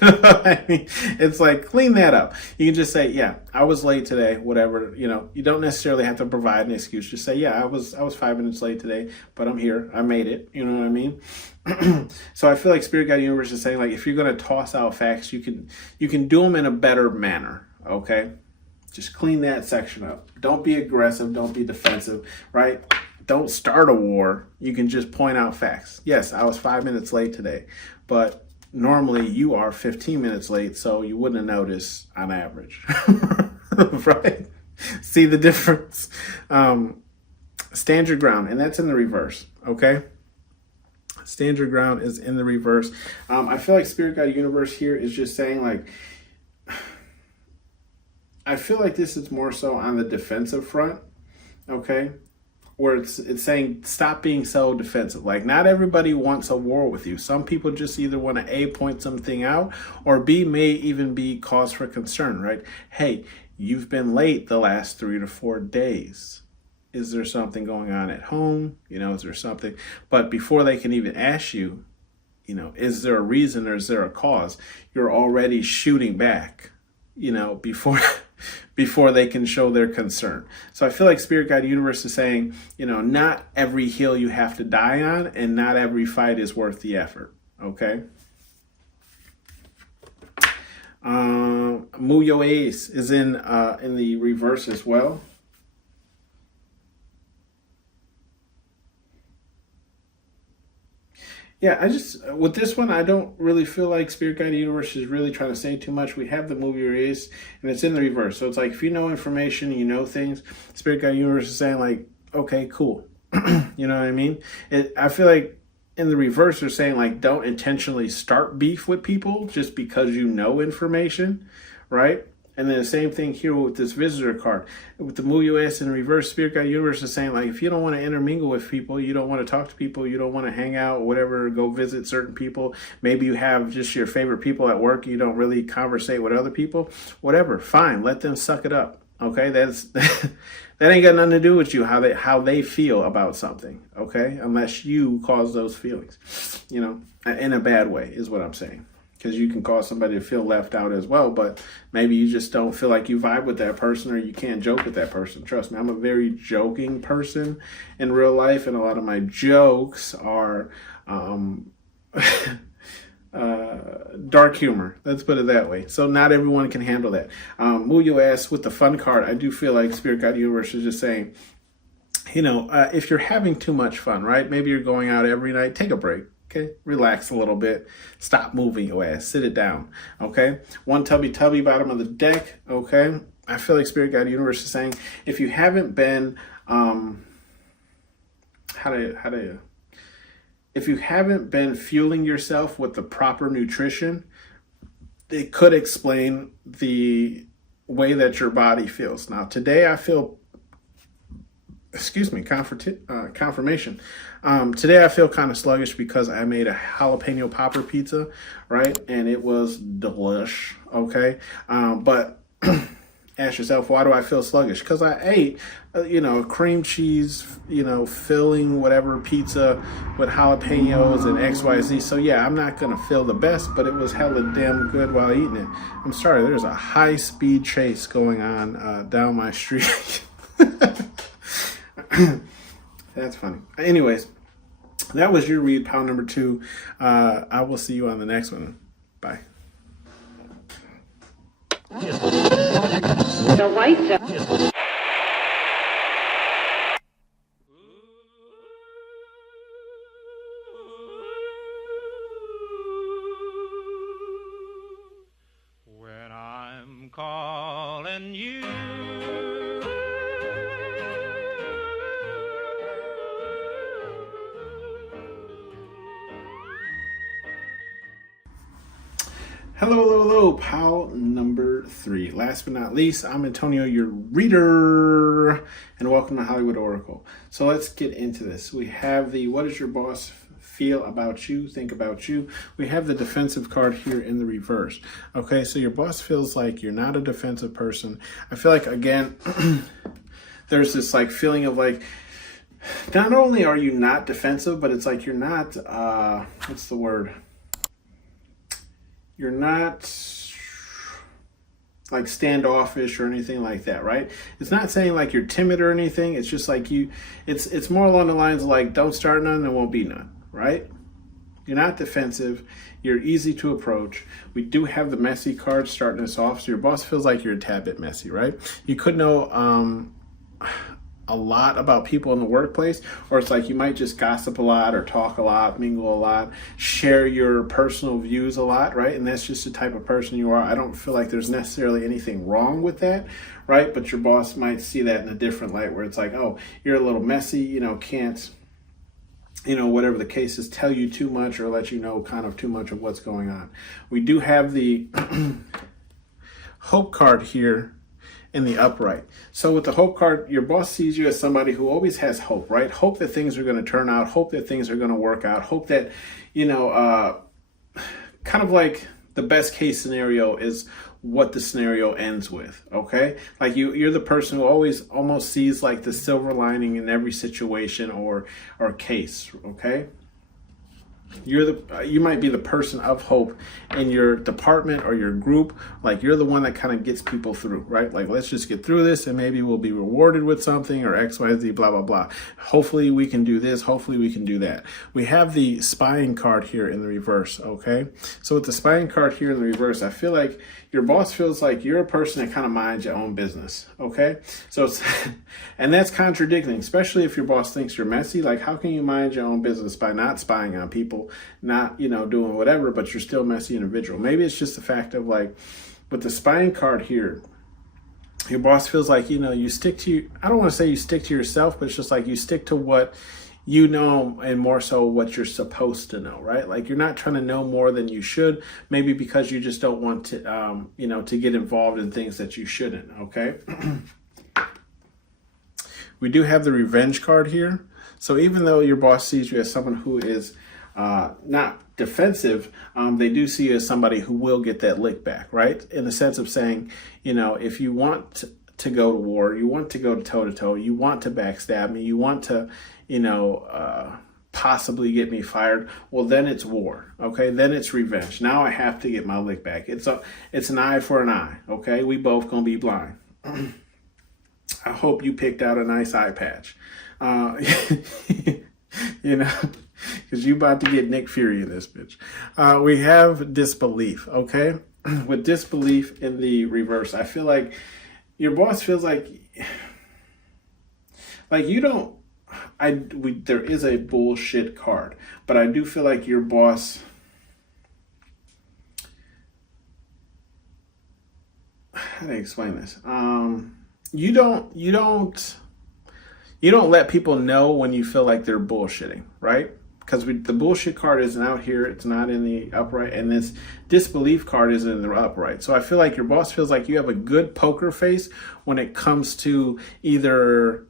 know what I mean? It's like, clean that up. You can just say, yeah, I was late today, whatever. You don't necessarily have to provide an excuse. Just say, yeah, I was 5 minutes late today, but I'm here. I made it. You know what I mean? So I feel like Spirit Guide Universe is saying, like, if you're going to toss out facts, you can do them in a better manner, okay? Just clean that section up. Don't be aggressive. Don't be defensive, right? Don't start a war. You can just point out facts. Yes, I was 5 minutes late today, but Normally you are 15 minutes late, so you wouldn't have noticed on average. Right? See the difference? Stand your ground, and that's in the reverse, okay? Stand your ground is in the reverse. I feel like Spirit Guide Universe here is just saying, like, I feel like this is more so on the defensive front, okay? Where it's saying stop being so defensive. Like, not everybody wants a war with you. Some people just either want to A, point something out, or B, may even be cause for concern, right? Hey, you've been late the last 3 to 4 days. Is there something going on at home? You know, is there something? But before they can even ask you, you know, is there a reason or is there a cause? You're already shooting back, you know, before they can show their concern. So I feel like Spirit Guide Universe is saying, you know, not every hill you have to die on, and not every fight is worth the effort. Okay. Muyo Ace is in the reverse as well. Yeah, I just, with this one, I don't really feel like Spirit Guide Universe is really trying to say too much. We have the movie erase, and it's in the reverse. So it's like, if you know information, you know things, Spirit Guide Universe is saying, like, okay, cool. You know what I mean? I feel like in the reverse, they're saying, like, don't intentionally start beef with people just because you know information, right? And then the same thing here with this visitor card. With the MUUS in reverse, Spirit Guide Universe is saying, like, if you don't want to intermingle with people, you don't want to talk to people, you don't want to hang out, whatever, go visit certain people. Maybe you have just your favorite people at work. You don't really conversate with other people. Whatever, fine. Let them suck it up. Okay, that ain't got nothing to do with you, how they feel about something. Okay, unless you cause those feelings, you know, in a bad way is what I'm saying. Because you can cause somebody to feel left out as well, but maybe you just don't feel like you vibe with that person, or you can't joke with that person. Trust me, I'm a very joking person in real life, and a lot of my jokes are dark humor. Let's put it that way. So not everyone can handle that. Muyo asks, with the fun card, I do feel like Spirit Guide Universe is just saying, you know, if you're having too much fun, right? Maybe you're going out every night, take a break. Okay, relax a little bit. Stop moving your ass. Sit it down. Okay, one tubby bottom of the deck. Okay, I feel like Spirit Guide Universe is saying, if you haven't been, if you haven't been fueling yourself with the proper nutrition, it could explain the way that your body feels. Now, today I feel, confirmation. Today I feel kind of sluggish because I made a jalapeno popper pizza, right? And it was delish, okay? But ask yourself, why do I feel sluggish? Because I ate, cream cheese, filling whatever pizza with jalapenos and XYZ. So yeah, I'm not going to feel the best, but it was hella damn good while eating it. I'm sorry, there's a high-speed chase going on down my street. That's funny. Anyways, that was your read, pal number 2. I will see you on the next one. Bye. The white zone. When I'm calling you, Hello, pal number 3. Last but not least, I'm Antonio, your reader, and welcome to Hollywood Oracle. So let's get into this. We have the what does your boss feel about you, think about you. We have the defensive card here in the reverse. Okay, so your boss feels like you're not a defensive person. I feel like, again, there's this like feeling of like, not only are you not defensive, but it's like you're not, what's the word? You're not like standoffish or anything like that, right? It's not saying like you're timid or anything. It's just like it's more along the lines of like, don't start none, there won't be none, right? You're not defensive. You're easy to approach. We do have the messy card starting us off. So your boss feels like you're a tad bit messy, right? You could know, a lot about people in the workplace, or it's like you might just gossip a lot or talk a lot, mingle a lot, share your personal views a lot, right? And that's just the type of person you are. I don't feel like there's necessarily anything wrong with that, right? But your boss might see that in a different light, where it's like, oh, you're a little messy, can't, whatever the case is, tell you too much or let you know kind of too much of what's going on. We do have the hope card here in the upright. So with the hope card, your boss sees you as somebody who always has hope, right? Hope that things are going to turn out, hope that things are going to work out, hope that, kind of like the best case scenario is what the scenario ends with, okay? Like you're the person who always almost sees like the silver lining in every situation or case, okay? You might be the person of hope in your department or your group. Like you're the one that kind of gets people through, right? Like, let's just get through this and maybe we'll be rewarded with something or X, Y, Z, blah, blah, blah. Hopefully we can do this. Hopefully we can do that. We have the spying card here in the reverse, okay? So with the spying card here in the reverse, I feel like your boss feels like you're a person that kind of minds your own business, okay? So it's, and that's contradicting, especially if your boss thinks you're messy. Like, how can you mind your own business by not spying on people, not, doing whatever, but you're still a messy individual? Maybe it's just the fact of like, with the spying card here, your boss feels like, you stick to, I don't want to say you stick to yourself, but it's just like you stick to what you know, and more so what you're supposed to know, right? Like you're not trying to know more than you should, maybe because you just don't want to, to get involved in things that you shouldn't, okay? We do have the revenge card here. So even though your boss sees you as someone who is not defensive, they do see you as somebody who will get that lick back, right? In the sense of saying, if you want to go to war, you want to go toe to toe, you want to backstab me, you want to, possibly get me fired, well, then it's war, okay? Then it's revenge. Now I have to get my lick back. It's an eye for an eye, okay? We both gonna be blind. I hope you picked out a nice eye patch. Because you about to get Nick Fury in this bitch. We have disbelief, okay? With disbelief in the reverse, I feel like your boss feels like you don't, there is a bullshit card, but I do feel like your boss, how do I explain this? You don't let people know when you feel like they're bullshitting, right? Because the bullshit card isn't out here, it's not in the upright, and this disbelief card isn't in the upright. So I feel like your boss feels like you have a good poker face when it comes to either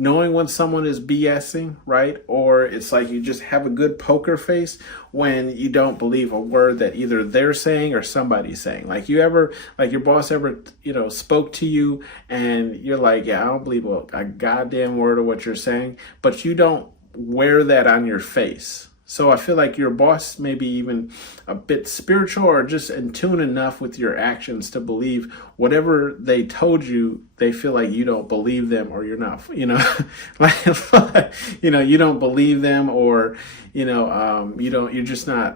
knowing when someone is BSing, right? Or it's like you just have a good poker face when you don't believe a word that either they're saying or somebody's saying. Like your boss ever, spoke to you and you're like, yeah, I don't believe a goddamn word of what you're saying, but you don't wear that on your face. So I feel like your boss may be even a bit spiritual or just in tune enough with your actions to believe whatever they told you. They feel like you don't believe them, or you're not, you don't believe them, or, you're just not,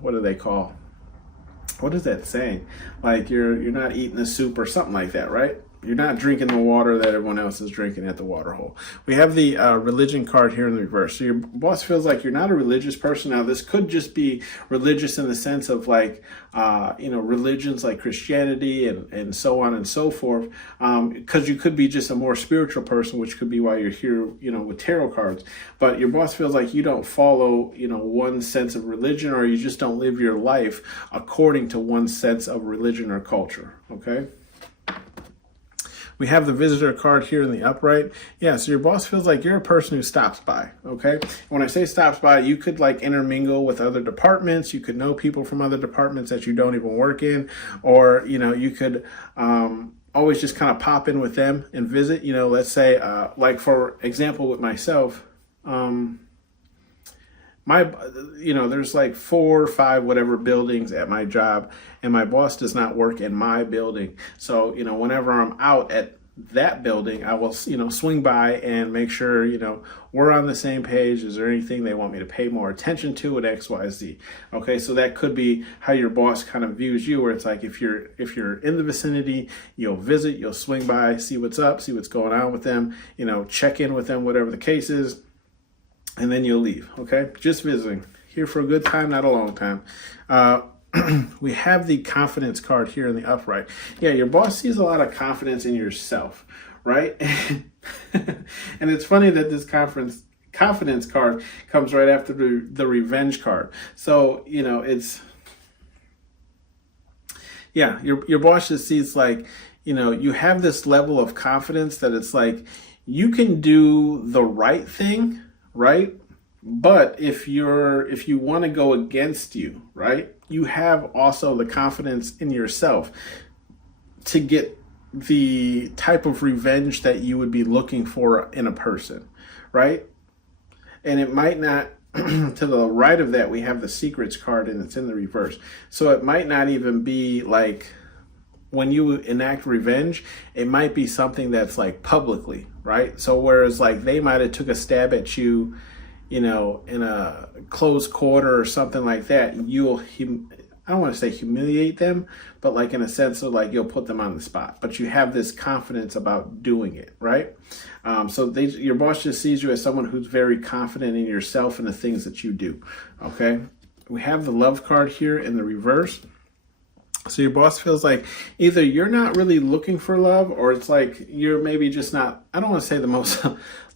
what do they call? What is that saying? Like you're not eating the soup or something like that, right? You're not drinking the water that everyone else is drinking at the water hole. We have the religion card here in the reverse. So your boss feels like you're not a religious person. Now, this could just be religious in the sense of religions like Christianity and so on and so forth. Because you could be just a more spiritual person, which could be why you're here, with tarot cards. But your boss feels like you don't follow, one sense of religion, or you just don't live your life according to one sense of religion or culture, okay? We have the visitor card here in the upright. Yeah, so your boss feels like you're a person who stops by, okay? When I say stops by, you could intermingle with other departments. You could know people from other departments that you don't even work in, or, you could always just kind of pop in with them and visit. Let's say, for example, with myself, there's 4 or 5 whatever buildings at my job, and my boss does not work in my building. So, whenever I'm out at that building, I will, swing by and make sure, we're on the same page. Is there anything they want me to pay more attention to at X, Y, Z? Okay, so that could be how your boss kind of views you, where it's like if you're in the vicinity, you'll visit, you'll swing by, see what's up, see what's going on with them, check in with them, whatever the case is, and then you'll leave. Okay, just visiting, here for a good time, not a long time. We have the confidence card here in the upright. Yeah, your boss sees a lot of confidence in yourself, right? And it's funny that this confidence card comes right after the revenge card. So, your boss just sees like, you have this level of confidence that it's like you can do the right thing, right? But if you want to go against you, right, you have also the confidence in yourself to get the type of revenge that you would be looking for in a person, right? And it might not, to the right of that, we have the secrets card and it's in the reverse. So it might not even be like, when you enact revenge, it might be something that's like publicly, right? So whereas like they might have took a stab at you, in a close quarter or something like that, I don't want to say humiliate them, but like in a sense of like you'll put them on the spot, but you have this confidence about doing it, right? So your boss just sees you as someone who's very confident in yourself and the things that you do, okay? We have the love card here in the reverse. So your boss feels like either you're not really looking for love, or it's like you're maybe just not, I don't want to say the most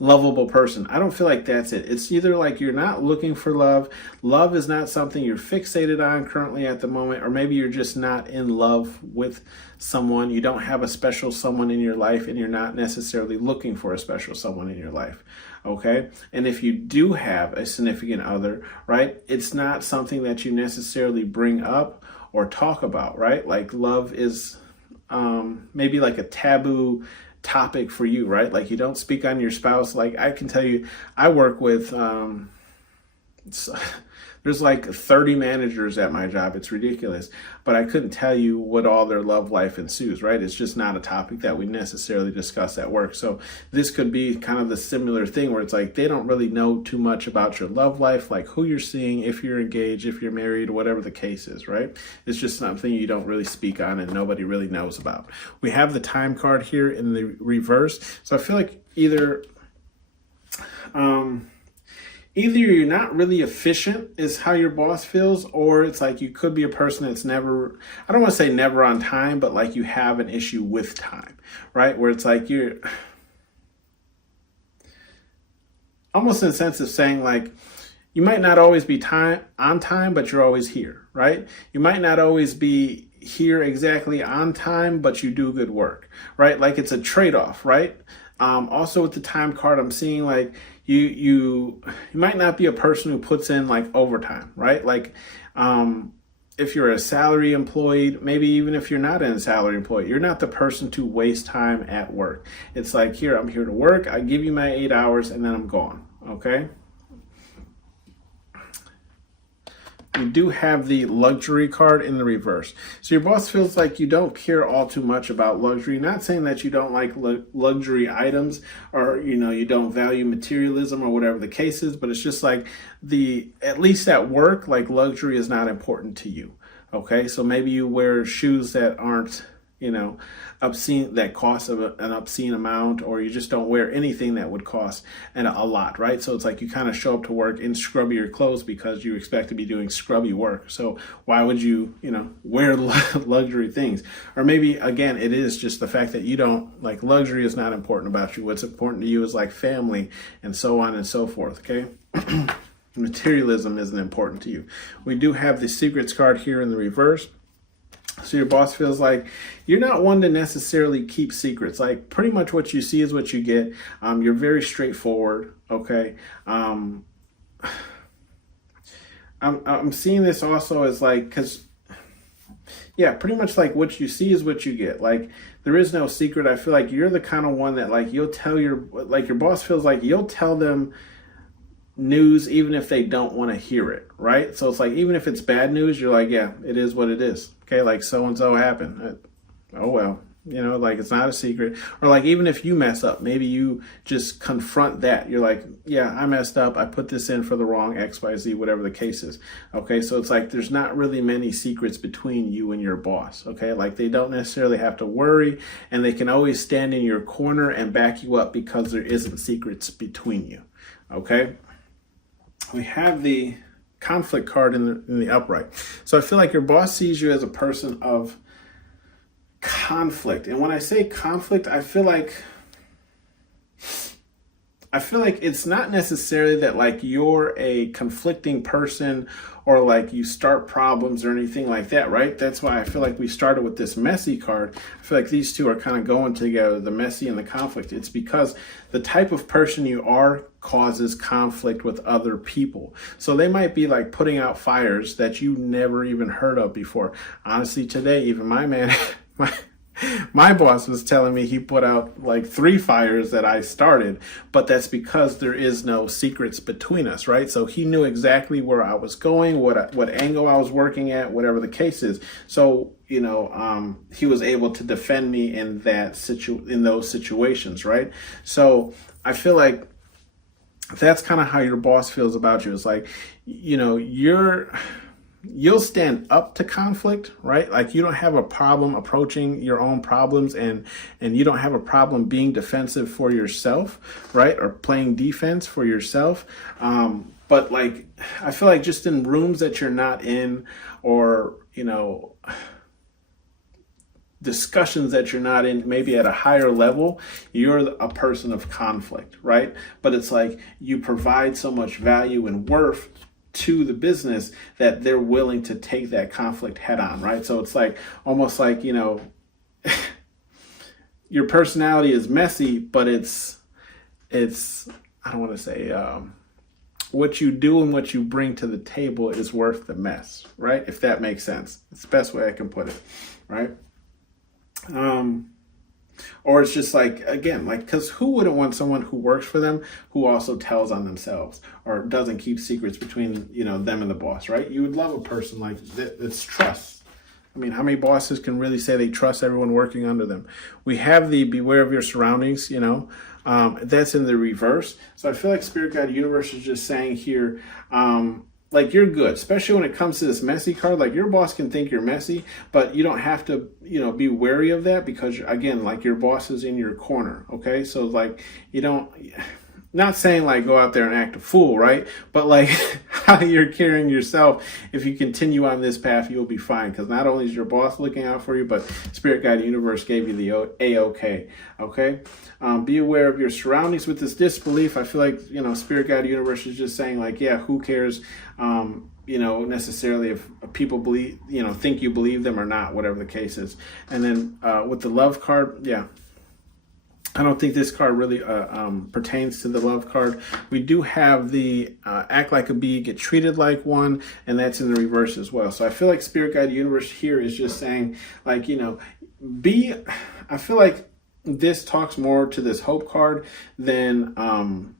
lovable person. I don't feel like that's it. It's either like you're not looking for love. Love is not something you're fixated on currently at the moment, or maybe you're just not in love with someone. You don't have a special someone in your life, and you're not necessarily looking for a special someone in your life. Okay. And if you do have a significant other, right, it's not something that you necessarily bring up or talk about, right? Like love is maybe like a taboo topic for you, right? Like you don't speak on your spouse. Like I can tell you, I work with, there's like 30 managers at my job. It's ridiculous, but I couldn't tell you what all their love life ensues, right? It's just not a topic that we necessarily discuss at work. So this could be kind of the similar thing where it's like they don't really know too much about your love life, like who you're seeing, if you're engaged, if you're married, whatever the case is, right? It's just something you don't really speak on and nobody really knows about. We have the time card here in the reverse. So I feel like either you're not really efficient is how your boss feels, or it's like you could be a person that's never, I don't want to say never on time, but like you have an issue with time, right? Where it's like you're almost in the sense of saying like, you might not always be on time, but you're always here, right? You might not always be here exactly on time, but you do good work, right? Like it's a trade-off, right? Also with the time card, I'm seeing like you might not be a person who puts in like overtime, right? Like if you're a salary employee, maybe even if you're not a salary employee, you're not the person to waste time at work. It's like, here, I'm here to work. I give you my 8 hours and then I'm gone, okay? We do have the luxury card in the reverse. So your boss feels like you don't care all too much about luxury. Not saying that you don't like luxury items or, you don't value materialism or whatever the case is, but it's just like at least at work, like luxury is not important to you. Okay. So maybe you wear shoes that aren't, obscene, that cost an obscene amount, or you just don't wear anything that would cost a lot, right? So it's like you kind of show up to work in scrubbier clothes because you expect to be doing scrubby work. So why would you, wear luxury things? Or maybe, again, it is just the fact that you don't, like, luxury is not important about you. What's important to you is like family and so on and so forth, okay? Materialism isn't important to you. We do have the secrets card here in the reverse. So your boss feels like you're not one to necessarily keep secrets. Like pretty much what you see is what you get. You're very straightforward. Okay. I'm seeing this also as like, pretty much like what you see is what you get. Like there is no secret. I feel like you're the kind of one that like you'll tell your boss feels like you'll tell them news even if they don't want to hear it, right? So it's like even if it's bad news, you're like, yeah, it is what it is. Okay, like so and so happened. Oh well, You know, like it's not a secret. Or like even if you mess up, maybe you just confront that. You're like, yeah, I messed up. I put this in for the wrong XYZ, whatever the case is. Okay, so it's like there's not really many secrets between you and your boss. Okay, like they don't necessarily have to worry, and they can always stand in your corner and back you up because there isn't secrets between you. Okay, we have the conflict card in the upright. So I feel like your boss sees you as a person of conflict. And when I say conflict, I feel like it's not necessarily that like you're a conflicting person or like you start problems or anything like that, right? That's why I feel like we started with this messy card. I feel like these two are kind of going together, the messy and the conflict. It's because the type of person you are causes conflict with other people. So they might be like putting out fires that you never even heard of before. Honestly, today, even my man, my boss was telling me he put out like 3 fires that I started, but that's because there is no secrets between us, right? So he knew exactly where I was going, what angle I was working at, whatever the case is. So, you know, he was able to defend me in those situations, right? So I feel like that's kind of how your boss feels about you. It's like, you know, you'll stand up to conflict, right? Like you don't have a problem approaching your own problems, and you don't have a problem being defensive for yourself, right? Or playing defense for yourself. But like, I feel like just in rooms that you're not in, or, you know, discussions that you're not in, maybe at a higher level, you're a person of conflict, right? But it's like you provide so much value and worth to the business that they're willing to take that conflict head on, right? So it's like almost like, you know, your personality is messy, but it's I don't want to say what you do and what you bring to the table is worth the mess, right? If that makes sense. It's the best way I can put it, right? Or it's just like, again, like, because who wouldn't want someone who works for them who also tells on themselves or doesn't keep secrets between, you know, them and the boss, right? You would love a person like that's trust. I mean, how many bosses can really say they trust everyone working under them? We have the beware of your surroundings, you know, that's in the reverse. So I feel like Spirit Guide Universe is just saying here, like you're good, especially when it comes to this messy card. Like your boss can think you're messy, but you don't have to, you know, be wary of that because, again, like your boss is in your corner. Okay, so like you don't. Not saying like go out there and act a fool, right? But like how you're carrying yourself, if you continue on this path, you'll be fine. Because not only is your boss looking out for you, but Spirit Guide Universe gave you the A-OK. Okay? Be aware of your surroundings with this disbelief. I feel like, you know, Spirit Guide Universe is just saying like, yeah, who cares, you know, necessarily if people believe, you know, think you believe them or not, whatever the case is. And then with the love card, yeah. I don't think this card really pertains to the love card. We do have the act like a bee, get treated like one, and that's in the reverse as well. So I feel like Spirit Guide Universe here is just saying, like, you know, I feel like this talks more to this hope card than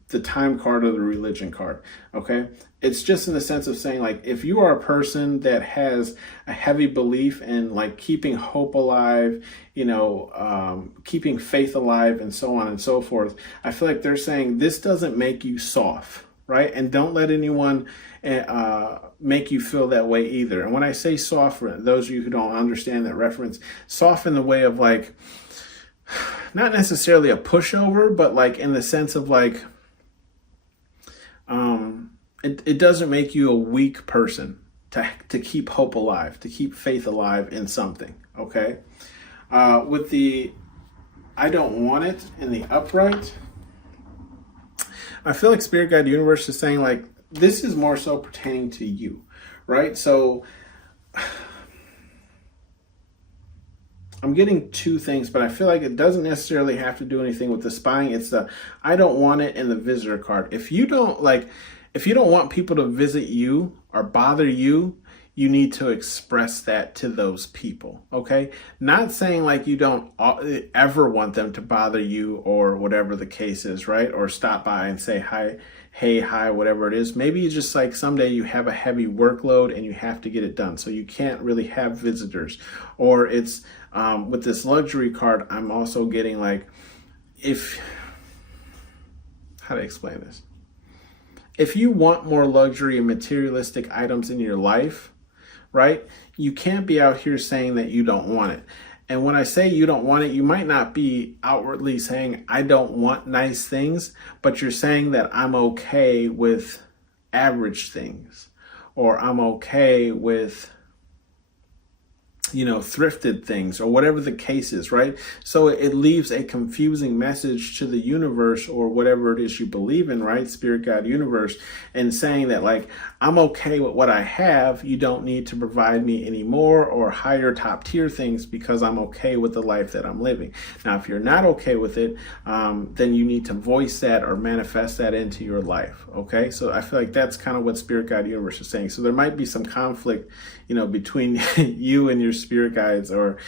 the time card or the religion card, okay? It's just in the sense of saying, like, if you are a person that has a heavy belief in, like, keeping hope alive, you know, keeping faith alive and so on and so forth, I feel like they're saying this doesn't make you soft, right? And don't let anyone make you feel that way either. And when I say soft, for those of you who don't understand that reference, soft in the way of, like, not necessarily a pushover, but, like, in the sense of, like, it doesn't make you a weak person to keep hope alive, to keep faith alive in something, okay? With the I don't want it in the upright, I feel like Spirit Guide Universe is saying, like, this is more so pertaining to you, right? So I'm getting 2 things, but I feel like it doesn't necessarily have to do anything with the spying. It's the I don't want it in the visitor card. If you don't want people to visit you or bother you, you need to express that to those people, okay? Not saying like you don't ever want them to bother you or whatever the case is, right? Or stop by and say hi, hey, hi, whatever it is. Maybe you just like someday you have a heavy workload and you have to get it done, so you can't really have visitors. Or it's with this luxury card, I'm also getting like, how to explain this? If you want more luxury and materialistic items in your life, right, you can't be out here saying that you don't want it. And when I say you don't want it, you might not be outwardly saying, I don't want nice things, but you're saying that I'm okay with average things, or I'm okay with, thrifted things, or whatever the case is, right? So it leaves a confusing message to the universe, or whatever it is you believe in, right? Spirit, God, universe, and saying that like, I'm okay with what I have. You don't need to provide me any more or higher top tier things, because I'm okay with the life that I'm living. Now, if you're not okay with it, then you need to voice that or manifest that into your life. Okay. So I feel like that's kind of what Spirit, God, universe is saying. So there might be some conflict, between you and your spirit guides or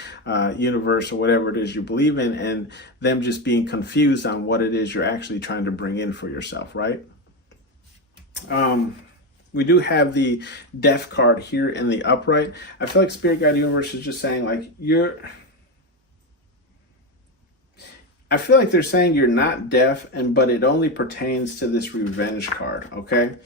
universe or whatever it is you believe in, and them just being confused on what it is you're actually trying to bring in for yourself, right? We do have the death card here in the upright. I feel like Spirit, Guide, universe is just saying like I feel like they're saying you're not deaf, but it only pertains to this revenge card, okay?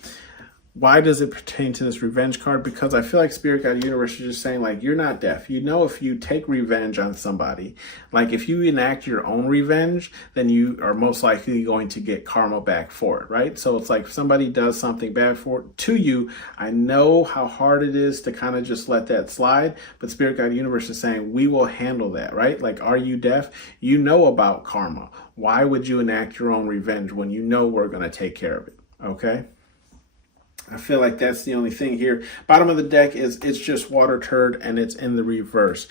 Why does it pertain to this revenge card? Because I feel like Spirit, God, universe is just saying like, you're not deaf. If you take revenge on somebody, like if you enact your own revenge, then you are most likely going to get karma back for it, right? So it's like if somebody does something bad to you, I know how hard it is to kind of just let that slide, but Spirit, God, universe is saying we will handle that, right? Like, are you deaf? You know about karma. Why would you enact your own revenge when you know we're going to take care of it, okay? I feel like that's the only thing here. Bottom of the deck it's just water turd, and it's in the reverse.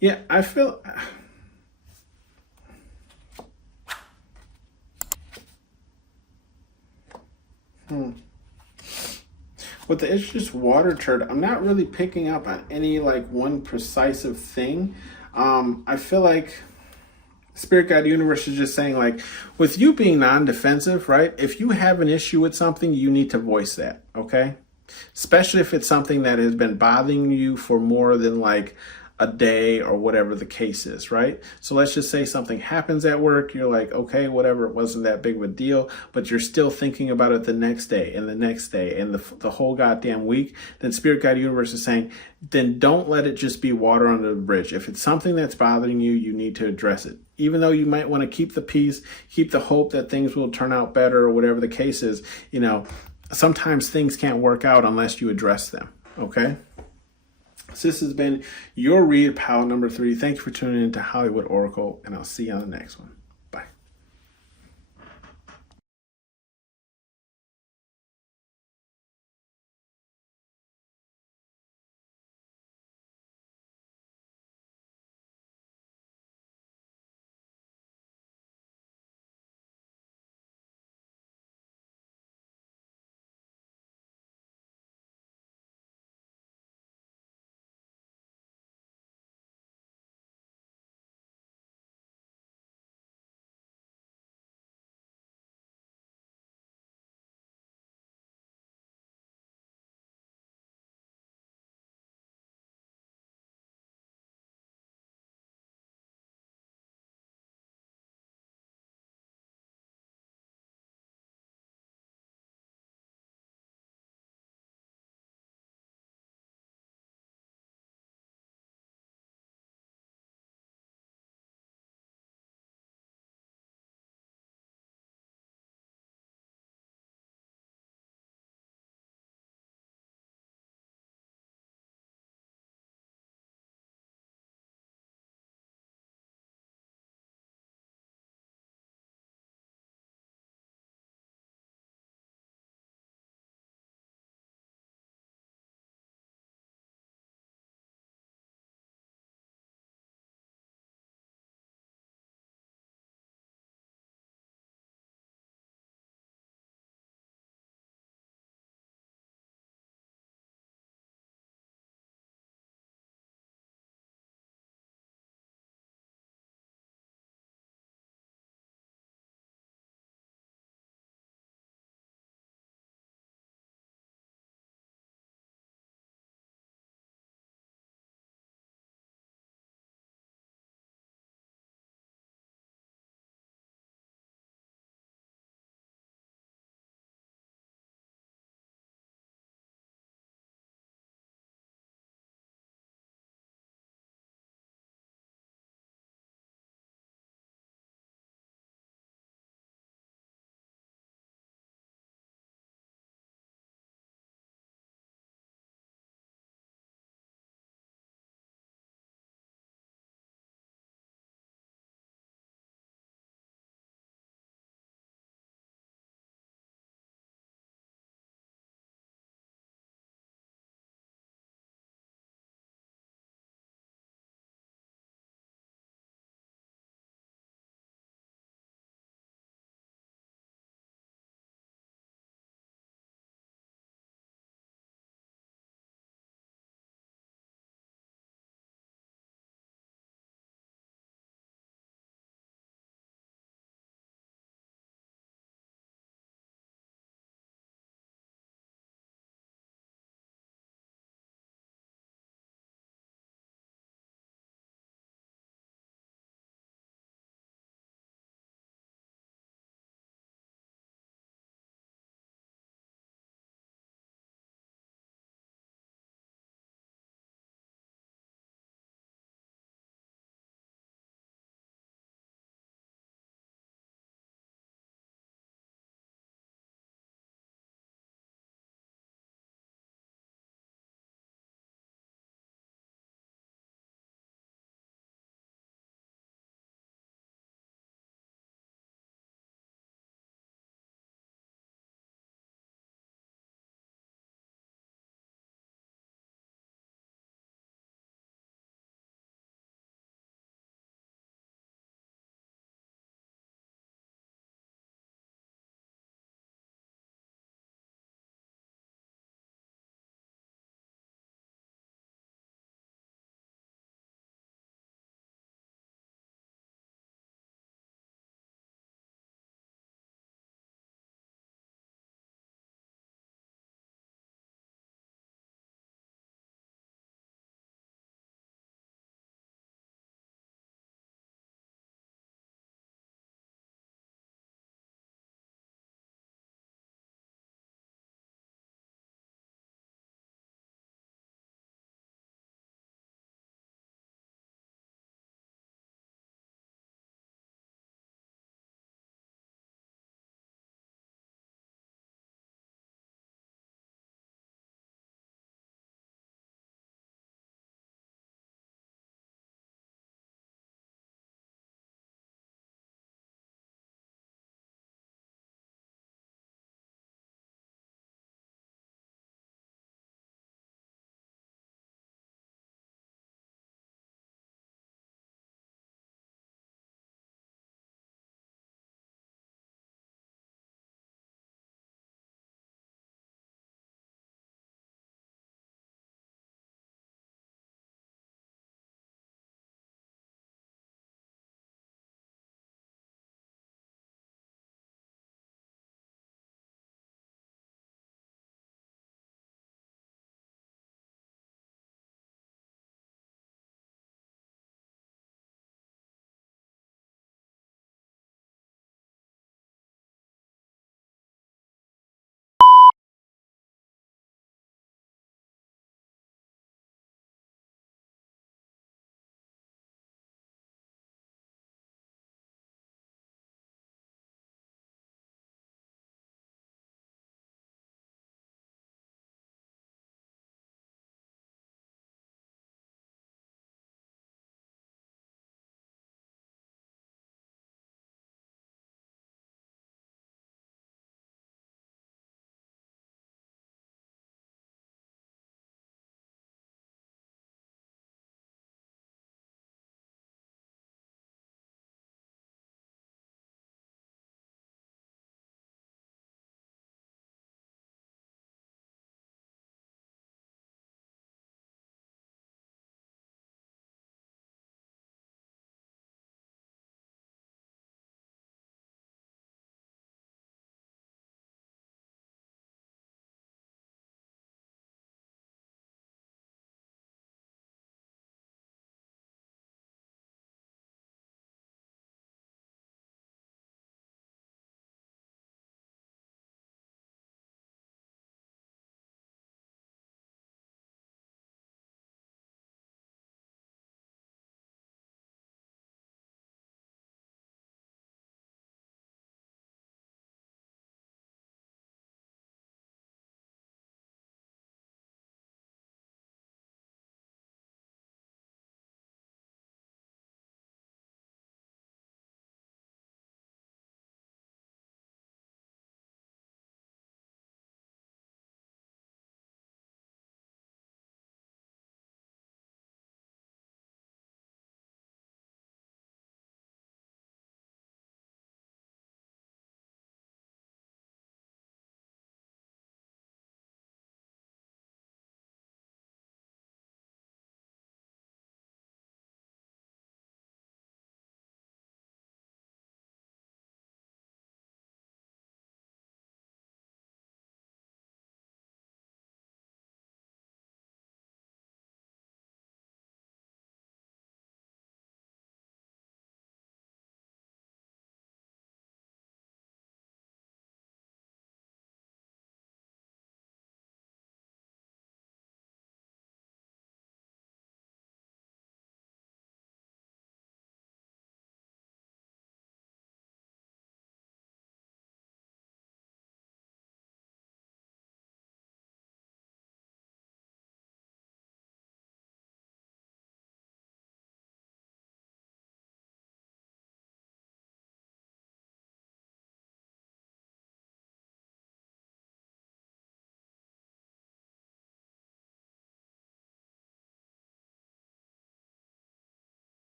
Yeah, I feel... With the it's just water turd, I'm not really picking up on any like one precise thing. I feel like Spirit, God, universe is just saying like, with you being non-defensive, right? If you have an issue with something, you need to voice that, okay? Especially if it's something that has been bothering you for more than like a day or whatever the case is, right? So let's just say something happens at work. You're like, okay, whatever, it wasn't that big of a deal, but you're still thinking about it the next day and the next day and the whole goddamn week. Then Spirit, God, universe is saying, then don't let it just be water under the bridge. If it's something that's bothering you, you need to address it. Even though you might want to keep the peace, keep the hope that things will turn out better or whatever the case is, sometimes things can't work out unless you address them, okay? So this has been your read, pal number 3. Thank you for tuning in to Hollywood Oracle, and I'll see you on the next one.